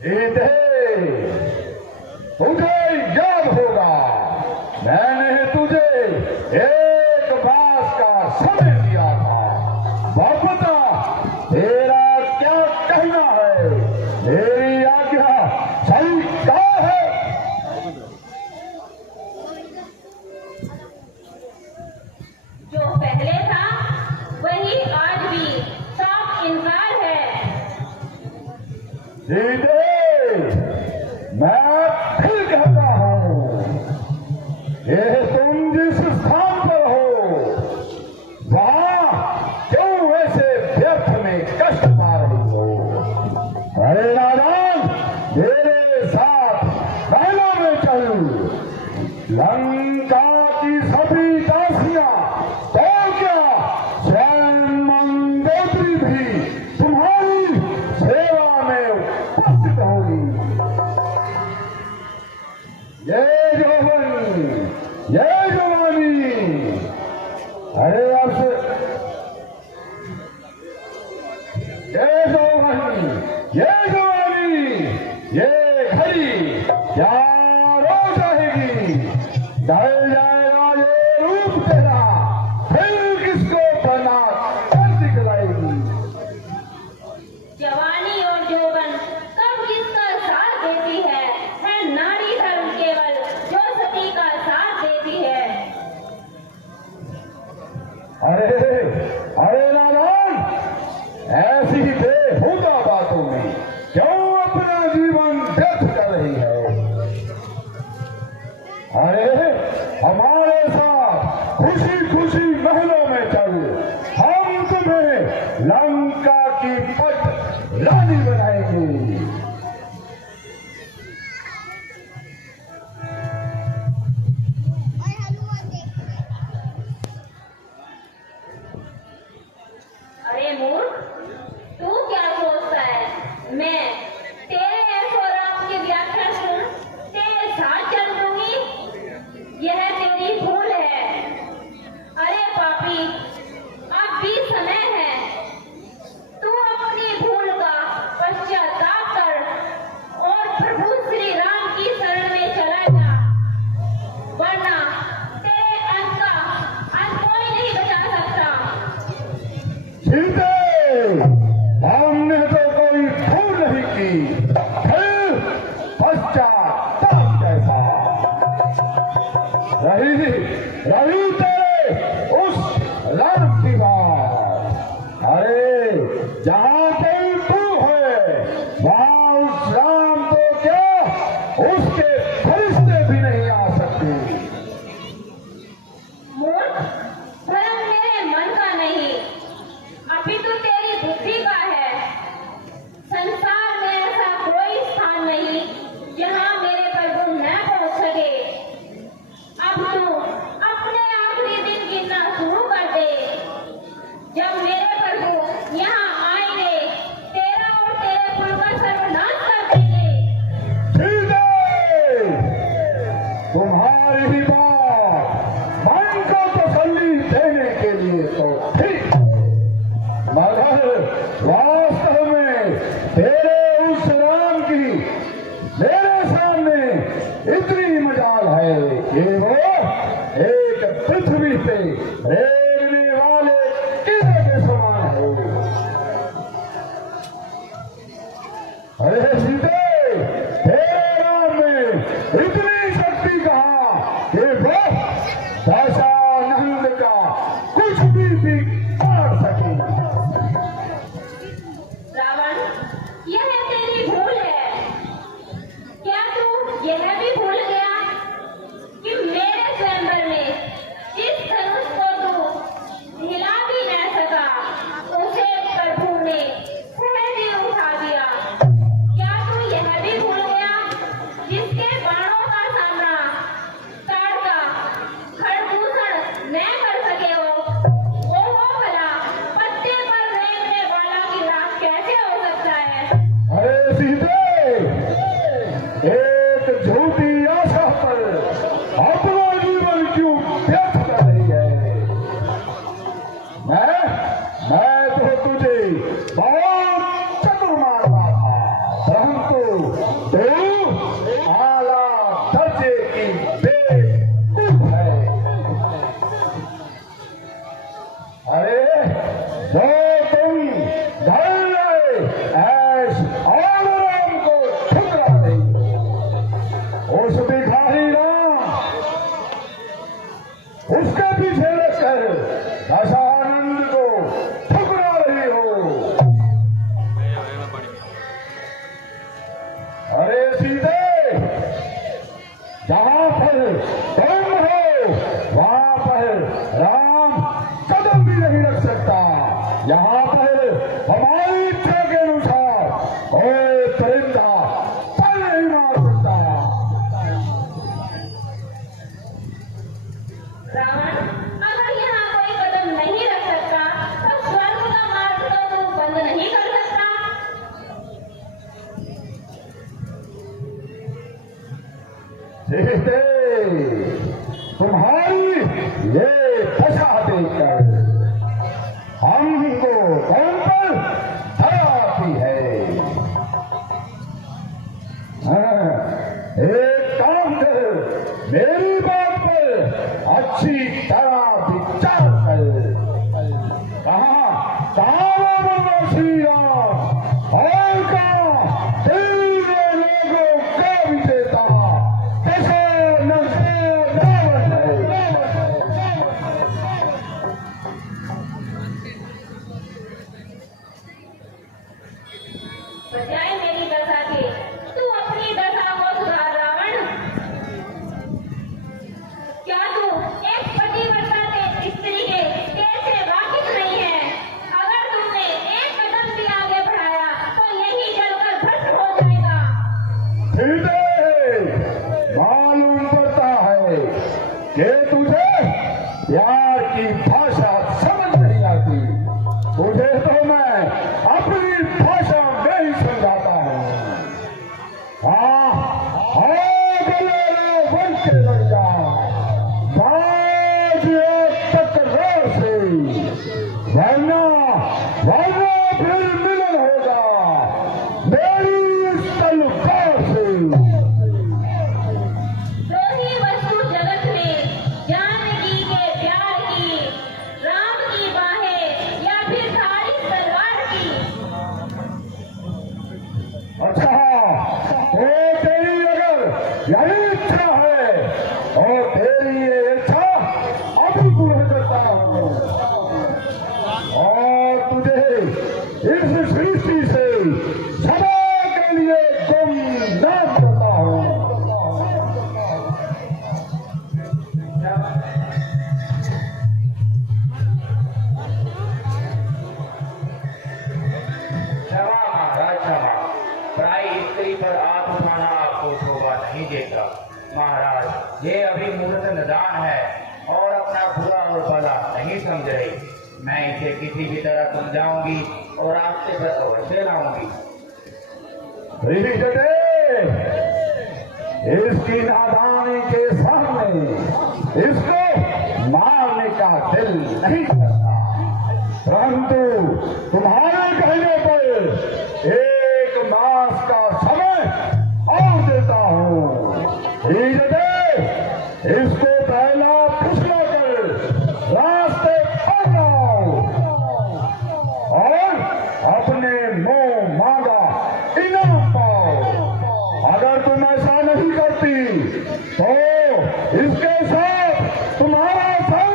सीते तुझे याद होगा मैंने तुझे एक बात का समय दिया था। बापता तेरा क्या कहना है? मेरी आज्ञा सही कहा है? जो पहले था वही आज भी साफ इनकार है। सीते मैं फिर कहता हूँ ये तुम जिस स्थान पर हो वहां क्यों ऐसे व्यर्थ में कष्ट पा रही हो? अरे नादान मेरे साथ महलों में चल। लंका की सभी दासियां तो क्या स्वयं मंगोत्री भी तुम्हारी सेवा में उपस्थित होगी। ये जवानी अरे अब से ये जवानी ये घड़ी क्या रो जाएगी? ढल जाएगा ये रूप तेरा, फिर किसको बना कर दिखलाएगी? जवानी और यौवन कब किसका साथ देती है नारी धर्म केवल जो सती का साथ देती है। अरे अरे नारायण ऐसी बेहुदा बातों में क्यों अपना जीवन व्यर्थ कर रही है? अरे हमारे साथ खुशी खुशी महलों में चल। हम तुम्हें लंका की पट रानी बनाएंगे। अरे मूर्ख, तू क्या सोचता है मैं तेरे ऐशोआराम की व्याख्या सुन तेरे साथ चल दूंगी? यह तेरी भूल है। अरे पापी, अब भी समय है। तू अपनी भूल का पश्चाताप कर और प्रभु श्री राम की शरण में चला जा, वरना तेरे अंत का अंत कोई नहीं बचा सकता। सीते हमने तो कोई भूल नहीं की, फिर पश्चाताप कैसा? रही तेरे उस राम की बात। अरे जहां कोई तू है वहां उस राम तो क्या उसके फरिश्ते भी नहीं आ सकते। मूर्ख, भ्रम मेरे मन का नहीं अपितु तेरी बुद्धि का है। संसार में ऐसा कोई स्थान नहीं जहां मेरे प्रभु न पहुंच सके। अब तू अपने आखिरी दिन गिनना शुरू कर दे। जब मेरे प्रभु यहाँ आएंगे तेरा और तेरे कुल का सर्वनाश कर देंगे। सीते तुम्हारी ही बात मन को तसल्ली देने के लिए तो ठीक, मगर वास्तव में तेरे उस राम की मेरे सामने इतनी मजाल है कि वो एक पृथ्वी पे रेंगने वाले कीड़े के समान है। अरे सीते तेरे राम में इतनी शक्ति कहा कि वो दशानंद का कुछ भी काट सकेगा। रावण, यह तेरी भूल है। क्या तू यह भी भूल गया कि मेरे स्वयंवर में जिस धनुष को तू हिला भी न सका उसे प्रभु ने सहज ही उठा दिया? क्या तू यह भी भूल गया जिसके बाणों का सामना ताड़का खरदूषण न कर सके वो भला पत्ते पर रेंगने वाला कीड़ा कैसे हो सकता है? अरे सीते एक झूठी आशा पर अपना जीवन क्यों व्यर्थ कर रही है? मैं तो तुझे बहुत चतुर मानता था, परंतु तो आला दर्जे की बेवकूफ है। अरे जो तुम घर लाए ऐश और आराम को ठुकरा दे, उस भिखारी राम उसके पीछे लगकर दशानंद को ठुकरा रही हो। अरे सीधे जहां पर तुम हो वहां पर राम कदम भी नहीं रख सकता। यहाँ पर हमारी इच्छा के अनुसार कोई परिंदा पर नहीं मार सकता। रावण, अगर यहाँ कोई कदम नहीं रख सकता तो स्वर्ग का मार्ग तो तू बंद नहीं कर सकता। सीते, तुम्हारी ये दशा देखकर हमको कौन पर दया आती है। हाँ, एक काम कर, मेरी बात पर अच्छी तरह विचार कर। कहाँ श्री राम और कहाँ तेरे लोगों का विजेता दशानंद रावण है। बजाय मेरी दशा के तू अपनी दशा को सुधार रावण। क्या तू एक पतिव्रता के स्त्री के तेज से वाकिफ नहीं है? अगर तुमने एक कदम भी आगे बढ़ाया तो यही जलकर भस्म हो जाएगा। सीधे मालूम पड़ता है कि तुझे प्यार की भाषा समझ नहीं आती। तुझे तो मैं अपनी भाषा में ही समझाता हूँ। बन के लग जा टकरार से, वरना वरना फिर मिलन होगा मेरी इस तलवार से। दो ही वस्तु जगत में, जानकी के प्यार की, राम की बाहें या फिर धारी तलवार की। अच्छा, तो तेरी अगर यही इच्छा है और तेरी ये इच्छा अभी पूर्ण करता हूँ और तुझे इस सृष्टि से सदा के लिए गुमनाम करता हूँ। क्षमा महाराज क्षमा, पराई स्त्री पर हाथ उठाना आपको शोभा नहीं देता। महाराज, ये अभी मूर्त निदान है और अपना बुरा और भला नहीं समझ रही। मैं इसे किसी भी तरह समझाऊंगी और रास्ते पर अवश्य लाऊंगी। इसकी नादानी के सामने इसको मारने का दिल नहीं करता, परंतु तुम्हारे कहने पर एक मास का समय और देता हूँ। इसको पहला फुसला कर रास्ते पर लाओ और अपने मुंह मांगा इनाम पाओ। अगर तुम ऐसा नहीं करती तो इसके साथ तुम्हारा सर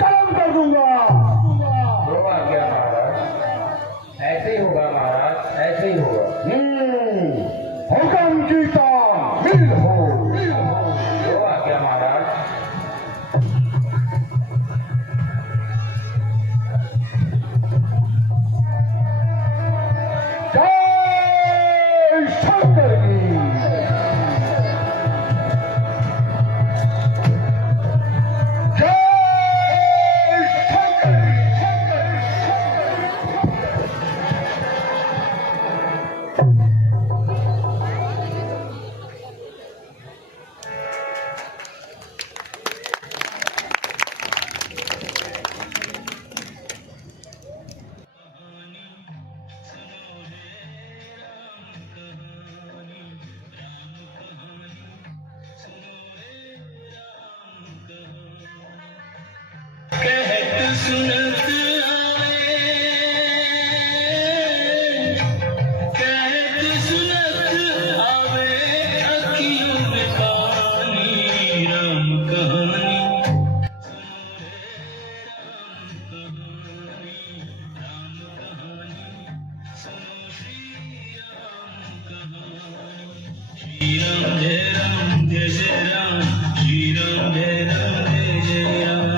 कलम कर दूंगा। होगा क्या महाराज? ऐसे ही होगा महाराज, ऐसे ही होगा। हुक्म की तामील हो। होगा क्या महाराज? जय शंकर की। जय शंकर राम जय जय राम, श्री राम जय जय राम।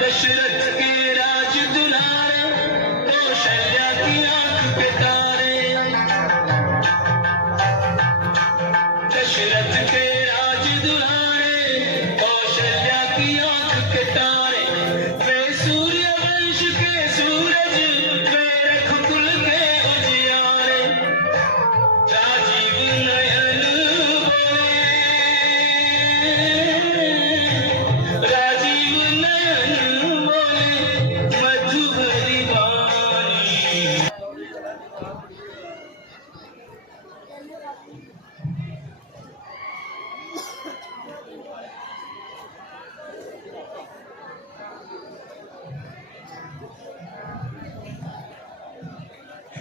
दशरथ के राज दुलारे, कौशल्या की आंख पे तारे। दशरथ के राज दुलारे, कौशल्या की आंख के तारे। वे सूर्य वंश के सूरज, वे रघुकुल के उजियारे। राजीव नयन बोले, राजीव नयन बोले, मधु भरी वाणी।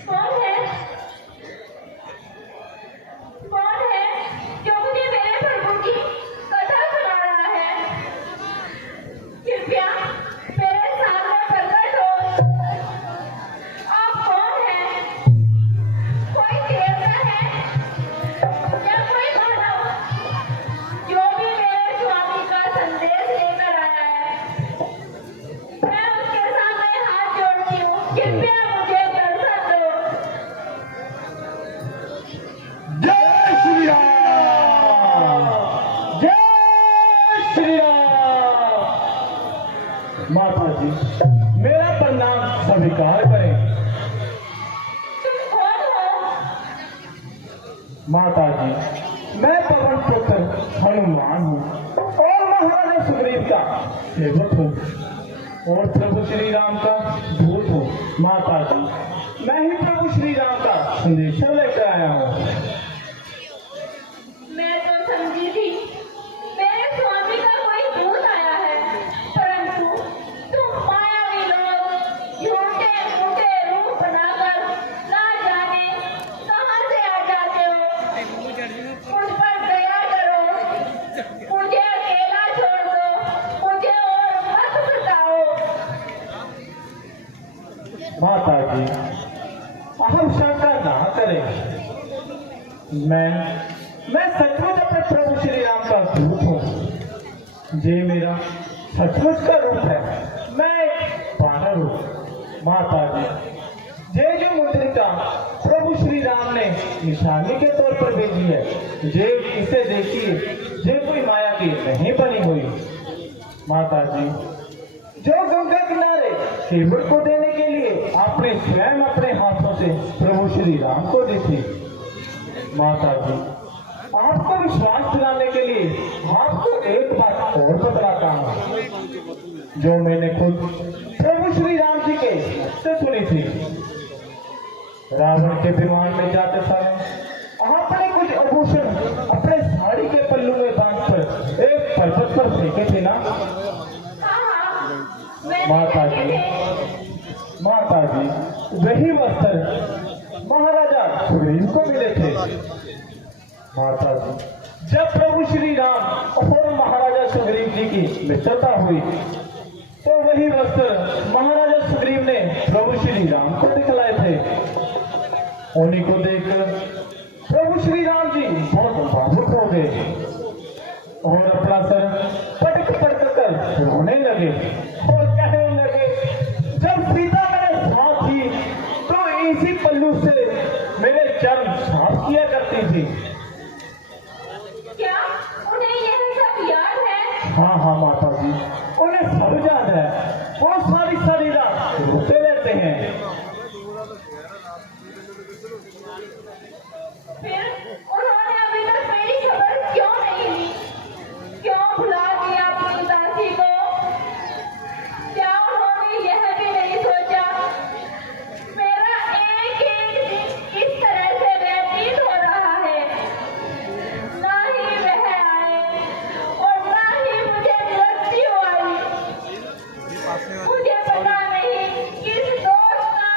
कौन है? कौन है जो मुझे मेरे प्रभु की कथा सुना रहा है? कृपया मेरे सामने प्रकट हो। आप कौन हैं? कोई देवता है या कोई मानव? जो भी मेरे स्वामी का संदेश लेकर आया है, मैं उसके सामने हाथ जोड़ती हूँ। कृपया मुझे दर्शन दो। जय श्री राम, जय श्री राम। माता जी, मेरा प्रणाम स्वीकार करें। तुम कौन हो? माता जी, मैं पवन पुत्र हनुमान हूँ और महाराजा सुग्रीव का सेवक हूँ और प्रभु श्री राम का दूत हूँ। माता जी, मैं ही प्रभु श्री राम का संदेश लेकर आया हूँ। मैं तो समझी थी मेरे स्वामी का कोई दूत आया है, परंतु तुम मायावी लोग झूठे मूठे रूप बनाकर ना जाने कहां से आ जाते हो। मुझ पर दया करो, मुझे अकेला छोड़ दो, मुझे और मत सताओ। माता जी, अहम शंका ना करें। मैं सचमुच अपने प्रभु श्री राम का दूत हूँ। ये मेरा सचमुच का रूप है। मैं एक वानर हूँ। माता जी, ये जो मुद्रिका प्रभु श्री राम ने निशानी के तौर पर भेजी है, ये इसे देखिए, ये कोई माया की नहीं बनी हुई। माता जी, जो गंगा किनारे केवट को देने के लिए आपने स्वयं अपने हाथों से प्रभु श्री राम को दी थी। माता जी, आपको विश्वास दिलाने के लिए आपको एक बात और बतलाता हूँ, जो मैंने खुद प्रभु श्री राम जी के से सुनी थी। रावण के विमान में जाते समय आपने कुछ आभूषण अपने साड़ी के पल्लू में बांधकर एक पर्वत पर फेंके थे ना? हाँ, मैंने माता देखे जी, थे। माता जी, वही वस्त्र महाराजा सुग्रीव को मिले थे। माता जी, जब प्रभु श्री राम और महाराजा सुग्रीव जी की मित्रता हुई, तो वही वस्त्र महाराजा सुग्रीव ने प्रभु श्री राम को दिखलाए थे। उन्हीं को देखकर प्रभु श्री राम जी बहुत भावुक हो गए और अपना सर पटक पटक कर रोने लगे और कहने लगे, जब सीता मेरे साथ थी तो इसी पल्लू से मेरे चरण साफ किया करती थी। क्या उन्हें यह सब याद है? हाँ हाँ माता जी, उन्हें सब याद है। वो सारी सारी रात रोते रहते हैं। फिर उन्होंने अभी तक मेरी खबर क्यों नहीं ली? क्यों भुला दिया अपनी दासी को? क्या उन्होंने यह भी नहीं सोचा मेरा एक एक दिन इस तरह से व्यतीत हो रहा है? ना ही वह आए और ना ही मुझे मृत्यु आई। मुझे पता नहीं किस दोस्त का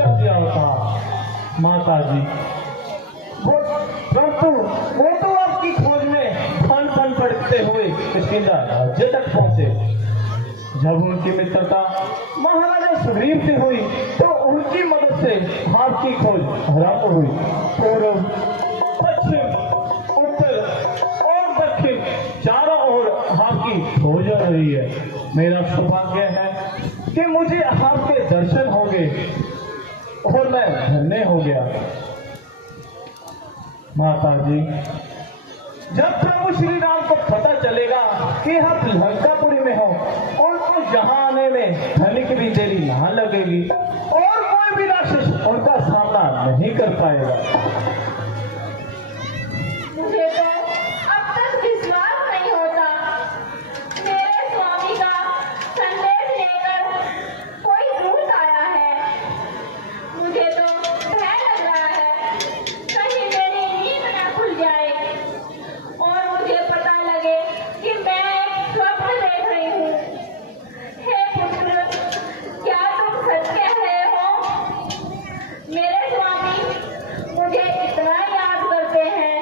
कर दिया होता माता जी। परंतु वो तो आपकी खोज में फन पड़ते हुए किष्किंधा राज्य तक पहुंचे। जब उनकी मित्रता महाराजा सुग्रीव से हुई तो उनकी मदद से आपकी खोज आरंभ हुई। पूर्व, पश्चिम, उत्तर और दक्षिण चारों ओर आपकी खोज हो रही है। मेरा सौभाग्य है कि मुझे आपके दर्शन हो गए और मैं धन्य हो गया। माता जी, जब प्रभु श्री राम को पता चलेगा कि आप लंकापुरी में हो, उनको यहाँ आने में धनिक भी देरी ना लगेगी और कोई भी राक्षस उनका सामना नहीं कर पाएगा। मुझे तो अब तक विश्वास नहीं होता मेरे स्वामी का संदेश लेकर कोई दूत आया है। मुझे तो भय लग रहा है कहीं मेरी नींद न खुल जाए और मुझे पता लगे कि मैं एक स्वप्न देख रही हूँ। हे पुत्र, क्या तुम सच कह रहे हो? मेरे स्वामी मुझे इतना याद करते हैं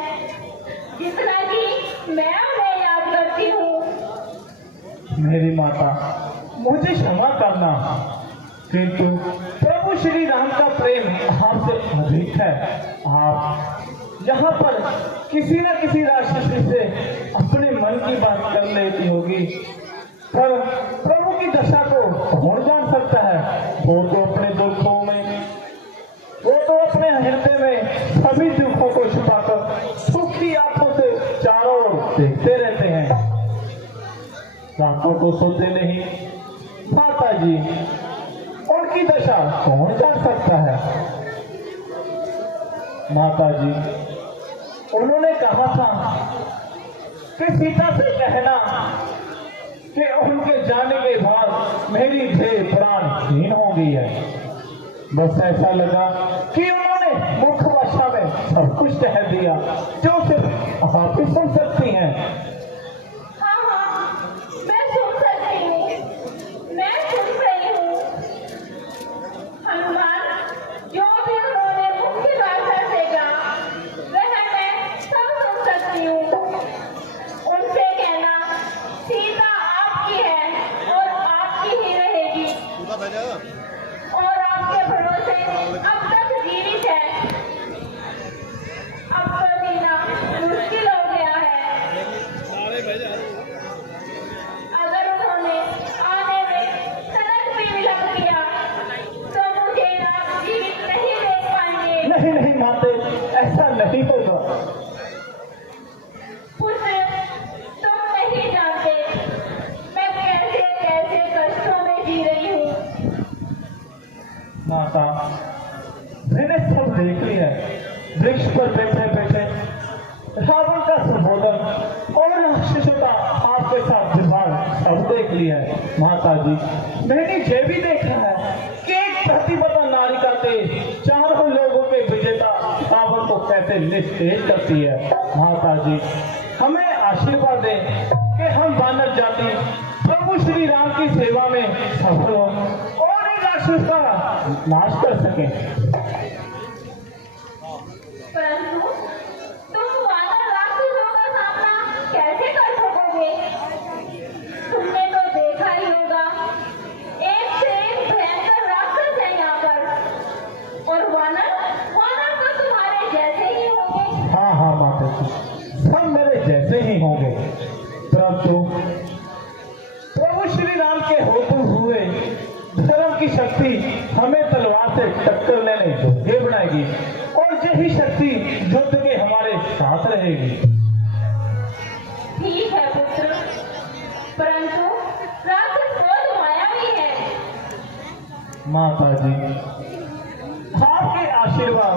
जितना कि मैं उन्हें याद करती हूँ। मेरी माता, मुझे क्षमा करना, किंतु प्रभु श्री राम का प्रेम आपसे अधिक है। आप यहाँ पर किसी न किसी राक्षस से अपने मन की बात कर लेती होगी, पर प्रभु की दशा को कौन जान सकता है? वो तो अपने दुखों में, वो तो अपने हृदय में सभी दुखों को छुपाकर सुखी आंखों से चारों ओर देखते रहते हैं। रातों को सोते नहीं। माता जी, उनकी दशा कौन जान सकता है? माता जी, उन्होंने कहा था कि सीता से कहना कि उनके जाने के बाद मेरी देह प्राणहीन हो गई है। बस ऐसा लगा कि उन्होंने मुख भाषा में सब कुछ कह दिया जो सिर्फ आप ही सुन सकती हैं। हाँ हाँ, मैं सुन सकती हूँ, मैं सुन रही हूँ। हनुमान, जो भी उन्होंने मुख्य भाषा से कहा वह मैं सब सुन सकती हूँ। उनसे कहना सीता आपकी है और आपकी ही रहेगी और आपके भरोसे अब तक जीवित है। अब तो जीना मुश्किल हो गया है। अगर उन्होंने आने में तनिक भी विलंब किया तो मुझे आप जीवित नहीं देख पाएंगे। नहीं नहीं माते, ऐसा नहीं होगा। पुत्र, तुम नहीं जानते मैं कैसे कैसे कष्टों में जी रही हूँ। माता, मैंने सब देख लिया है। वृक्ष पर बैठे बैठे रावण का संबोधन और राक्षसों का आपके साथ विवाह सब देख लिया है। माता जी, मैंने ये भी देखा है कि एक प्रतिपदा नारी का तेज चारों लोगों के विजेता रावण को कैसे निस्तेज करती है। माता जी, हमें आशीर्वाद दें कि हम वानर जाति प्रभु श्री राम की सेवा में सफल हो और इन राक्षस का नाश कर सकें। परंतु तुम वानर राक्षसों का सामना कैसे कर सकोगे? तुमने तो देखा ही होगा, एक से एक भयंकर राक्षस है यहाँ पर और वानर तो तुम्हारे जैसे ही होंगे। हाँ हाँ माता जी, सब मेरे जैसे ही होंगे, परंतु प्रभु श्री राम के होते हुए धर्म की शक्ति हमें तलवार से टक्कर लेने योग्य बनाएगी और यही शक्ति युद्ध के हमारे साथ रहेगी। ठीक है पुत्र, परंतु राक्षस बहुत मायावी है। माता जी, आपके आशीर्वाद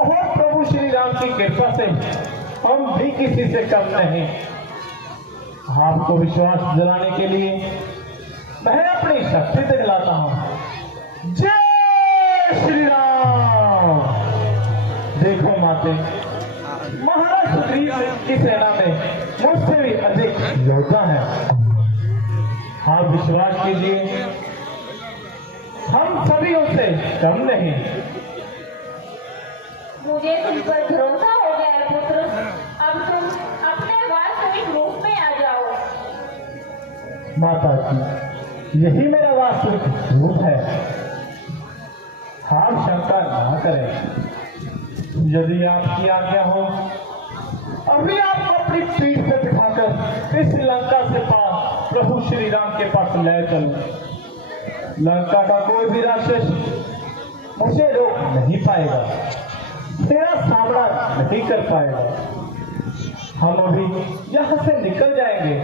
और प्रभु श्री राम की कृपा से हम भी किसी से कम नहीं। आपको विश्वास दिलाने के लिए मैं अपनी शक्ति दिखलाता हूँ। जय श्री राम। देखो माते, महाराज सुग्रीव की सेना में मुझसे भी अधिक योद्धा है। आप विश्वास कीजिए, हम सभी उनसे कम नहीं। मुझे तुम पर भरोसा हो गया है पुत्र। अब तुम अपने वास्तविक रूप में आ जाओ। माता जी, यही मेरा वास्तविक रूप है। आप शंका ना करें। यदि आपकी आज्ञा हो, अभी आपको अपनी पीठ पे बिठाकर इस लंका से पार प्रभु श्री राम के पास ले चलूं। लंका का कोई भी राक्षस मुझे रोक नहीं पाएगा, मेरा सामना नहीं कर पाएगा। हम अभी यहाँ से निकल जाएंगे।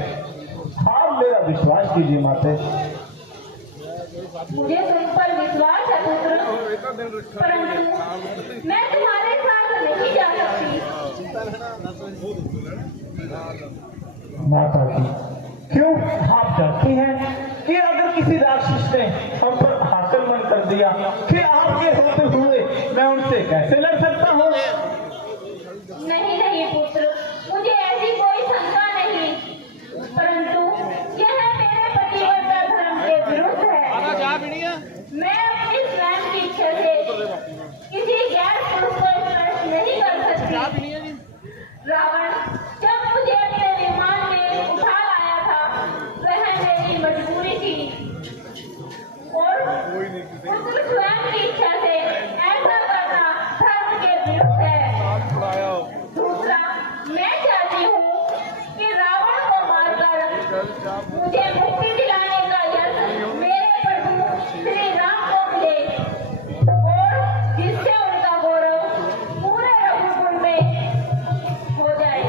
आप मेरा विश्वास कीजिए माते। मुझे तुम पर विश्वास है पुत्र, परंतु मैं तुम्हारे साथ नहीं जा सकती। माता जी, क्यों आप डरती हैं कि अगर किसी राक्षस ने हम पर आक्रमण कर दिया, फिर आपके होते हुए मैं उनसे कैसे लड़ सकता हूँ? नहीं नहीं पुत्र, मुझे ऐसी कोई शंका नहीं, परंतु यह मेरे पतिव्रता धर्म के विरुद्ध है। मैं अपनी स्वयं की इच्छा से किसी गैर पुरुष को स्पर्श नहीं कर सकती। रावण जब मुझे अपने विमान में उठा लाया था, वह मेरी मजबूरी थी और पुत्र स्वयं की इच्छा से ऐसा करना धर्म के विरुद्ध है। दूसरा, मैं चाहती हूँ कि रावण को मारकर मुझे मुक्ति दिलाने का यश मेरे प्रभु श्री राम को मिले और जिससे उनका गौरव पूरे रघुकुल में हो जाए।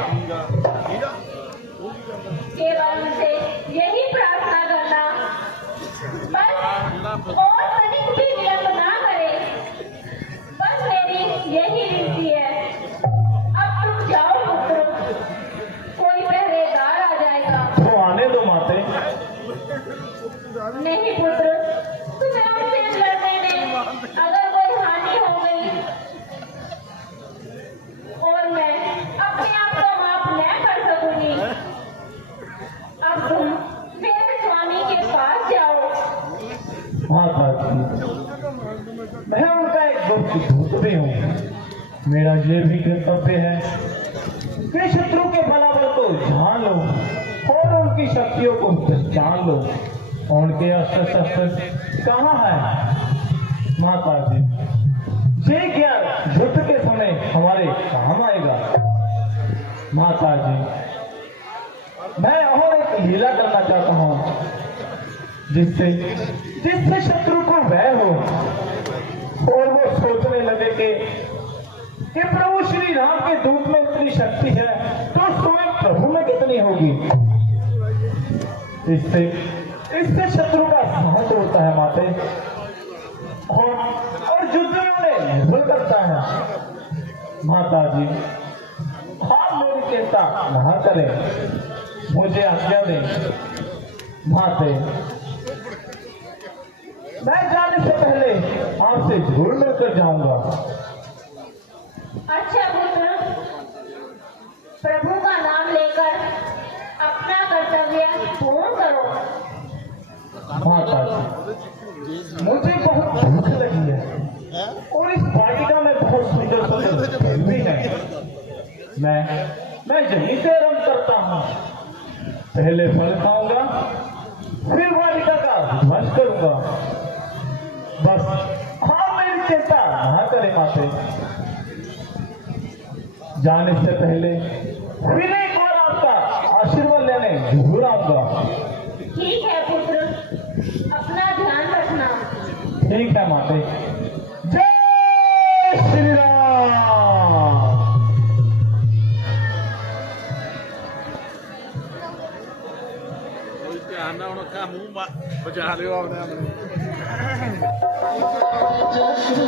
केवल उनसे यही प्रार्थना करना, बस और तनिक भी विलंब ना करे। बस मेरी यही विनती है। अब तुम जाओ पुत्र, कोई पहरेदार आ जाएगा। तो आने दो माते। नहीं पुत्र, तुम्हें उनसे लड़ने में अगर कोई हानि हो गई और मैं अपने आप को माफ न कर सकूंगी, अब तुम मेरे स्वामी के पास जाओ। माता जी, मैं उनका एक गुप्त दूत भी हूँ। मेरा ये भी कर्तव्य है कि शत्रु के बलाबल को जान लो और उनकी शक्तियों को पहचान लो। उनके अस्त्र शस्त्र कहाँ है? माता जी, ये ज्ञान युद्ध के समय हमारे काम आएगा। माता जी, मैं और एक लीला करना चाहता हूँ जिससे जिससे शत्रु को भय हो और वो सोचने लगे कि प्रभु श्री राम के दूत में इतनी शक्ति है तो स्वयं प्रभु में कितनी होगी। इससे शत्रु का साहस होता है माते, और युद्ध में उन्हें निर्बल करता है। माता जी, आप मेरी चिंता ना करें, मुझे आज्ञा दें। माते, मैं जाने से पहले आपसे जरूर मिलकर जाऊंगा। अच्छा पुत्र, प्रभु का नाम लेकर अपना कर्तव्य पूर्ण करो। माता जी, मुझे बहुत भूख लगी है और इस वाटिका में बहुत सुंदर सुंदर फल भी है। मैं यहीं से आरंभ करता हूँ। पहले फल खाऊंगा, फिर वाटिका का ध्वंस करूंगा। बस आप मेरी चिंता ना करें माते। जाने से पहले फिर एक बार आपका आशीर्वाद लेने जरूर आऊंगा। ठीक है पुत्र, अपना ध्यान रखना। ठीक है माते। जय श्री राम। आना उनका मुंह बचा रहे हो आपने जय श्री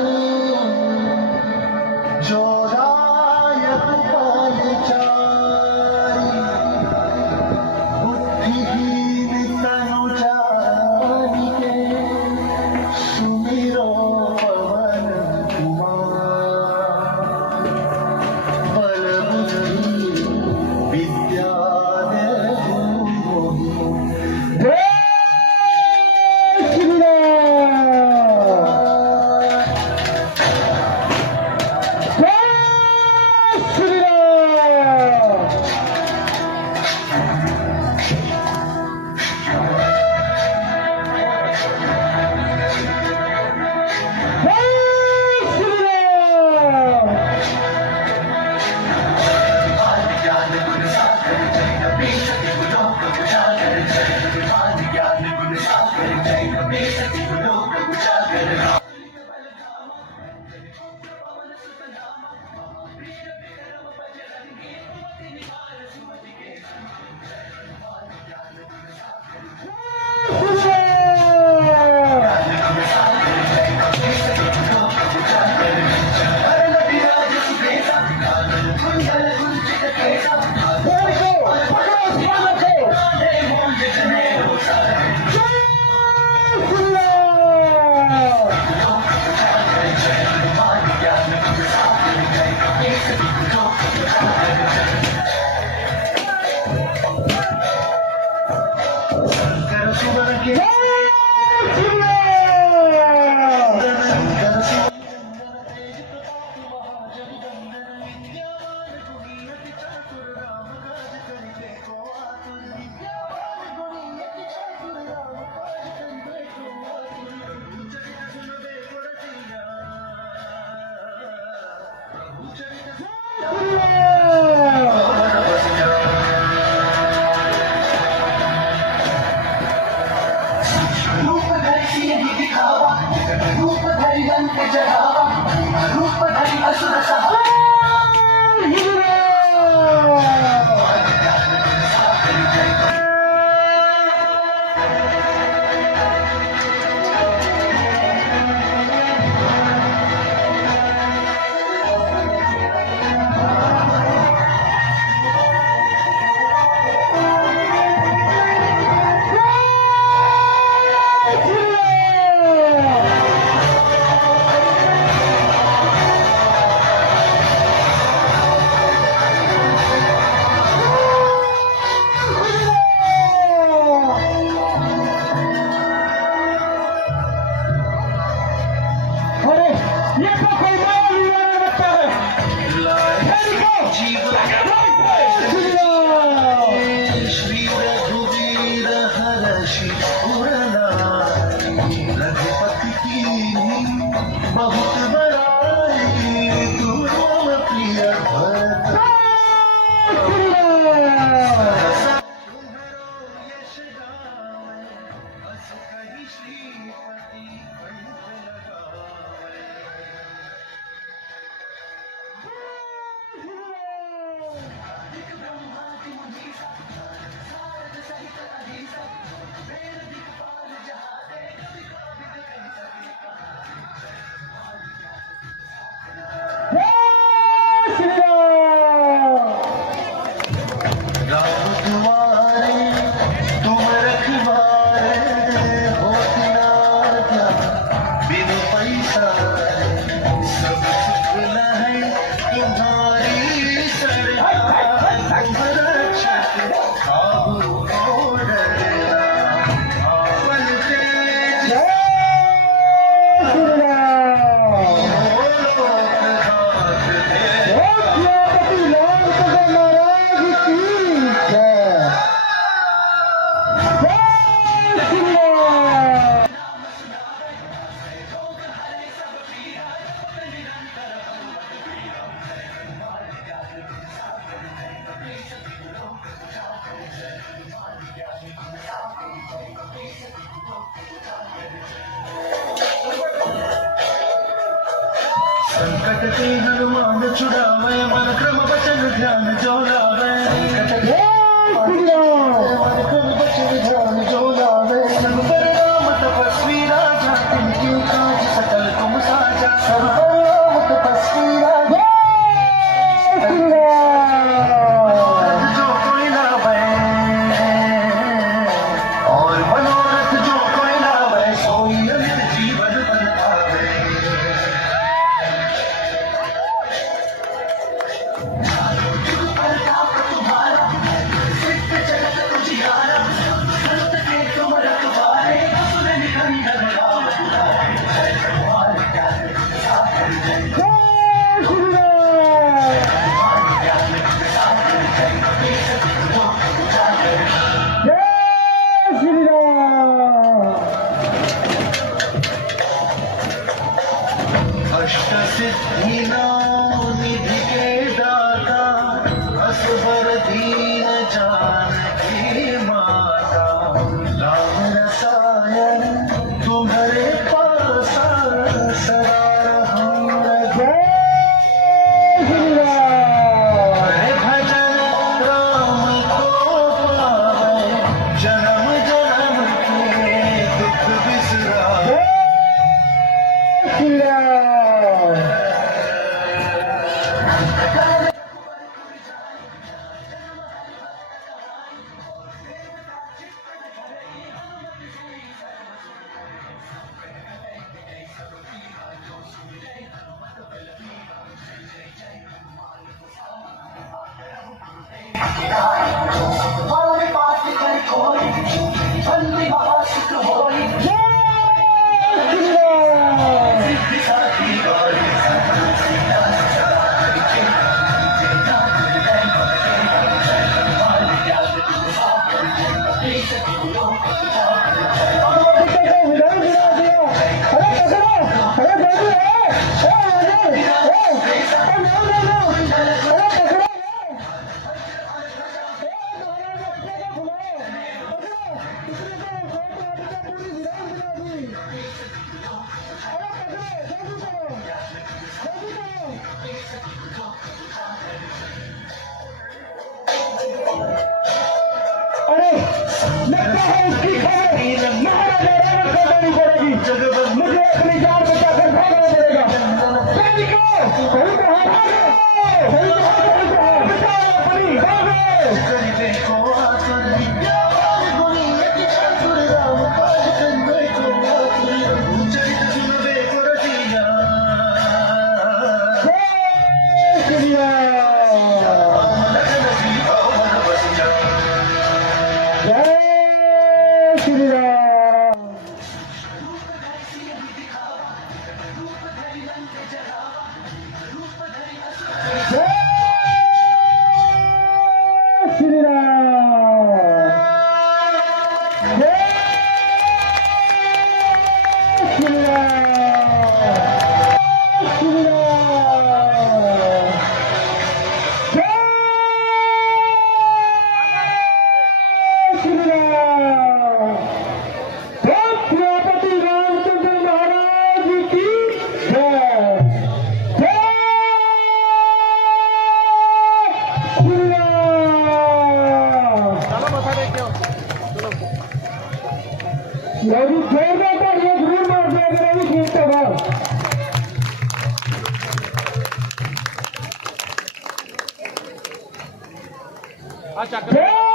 संकट के हनुमान छुड़ावे, मन क्रम वचन ध्यान जो लावे। संकट के मन क्रम वचन ध्यान जो लावे। सब पर राम तपस्वी राजा, तिनके काज सकल तुम साजा। सब पर राम तपस्वी राजा, जो कोई लावे और मनोरथ जो कोई लावे, सोई अमित जीवन बन पावे। अष्ट सिद्धि नाम निधि के दाता, असबर दीन जानकी माता। राम रसायन तुम्हारे पास सदा रहूं जय हरे भजन राम को पावे, जन्म जन्म के दुख बिसरावे। करीबे को आकर यार दुनिया की ठाकुर राम काज करीबे को आकर चरित सुनबे को रजिया अच्छा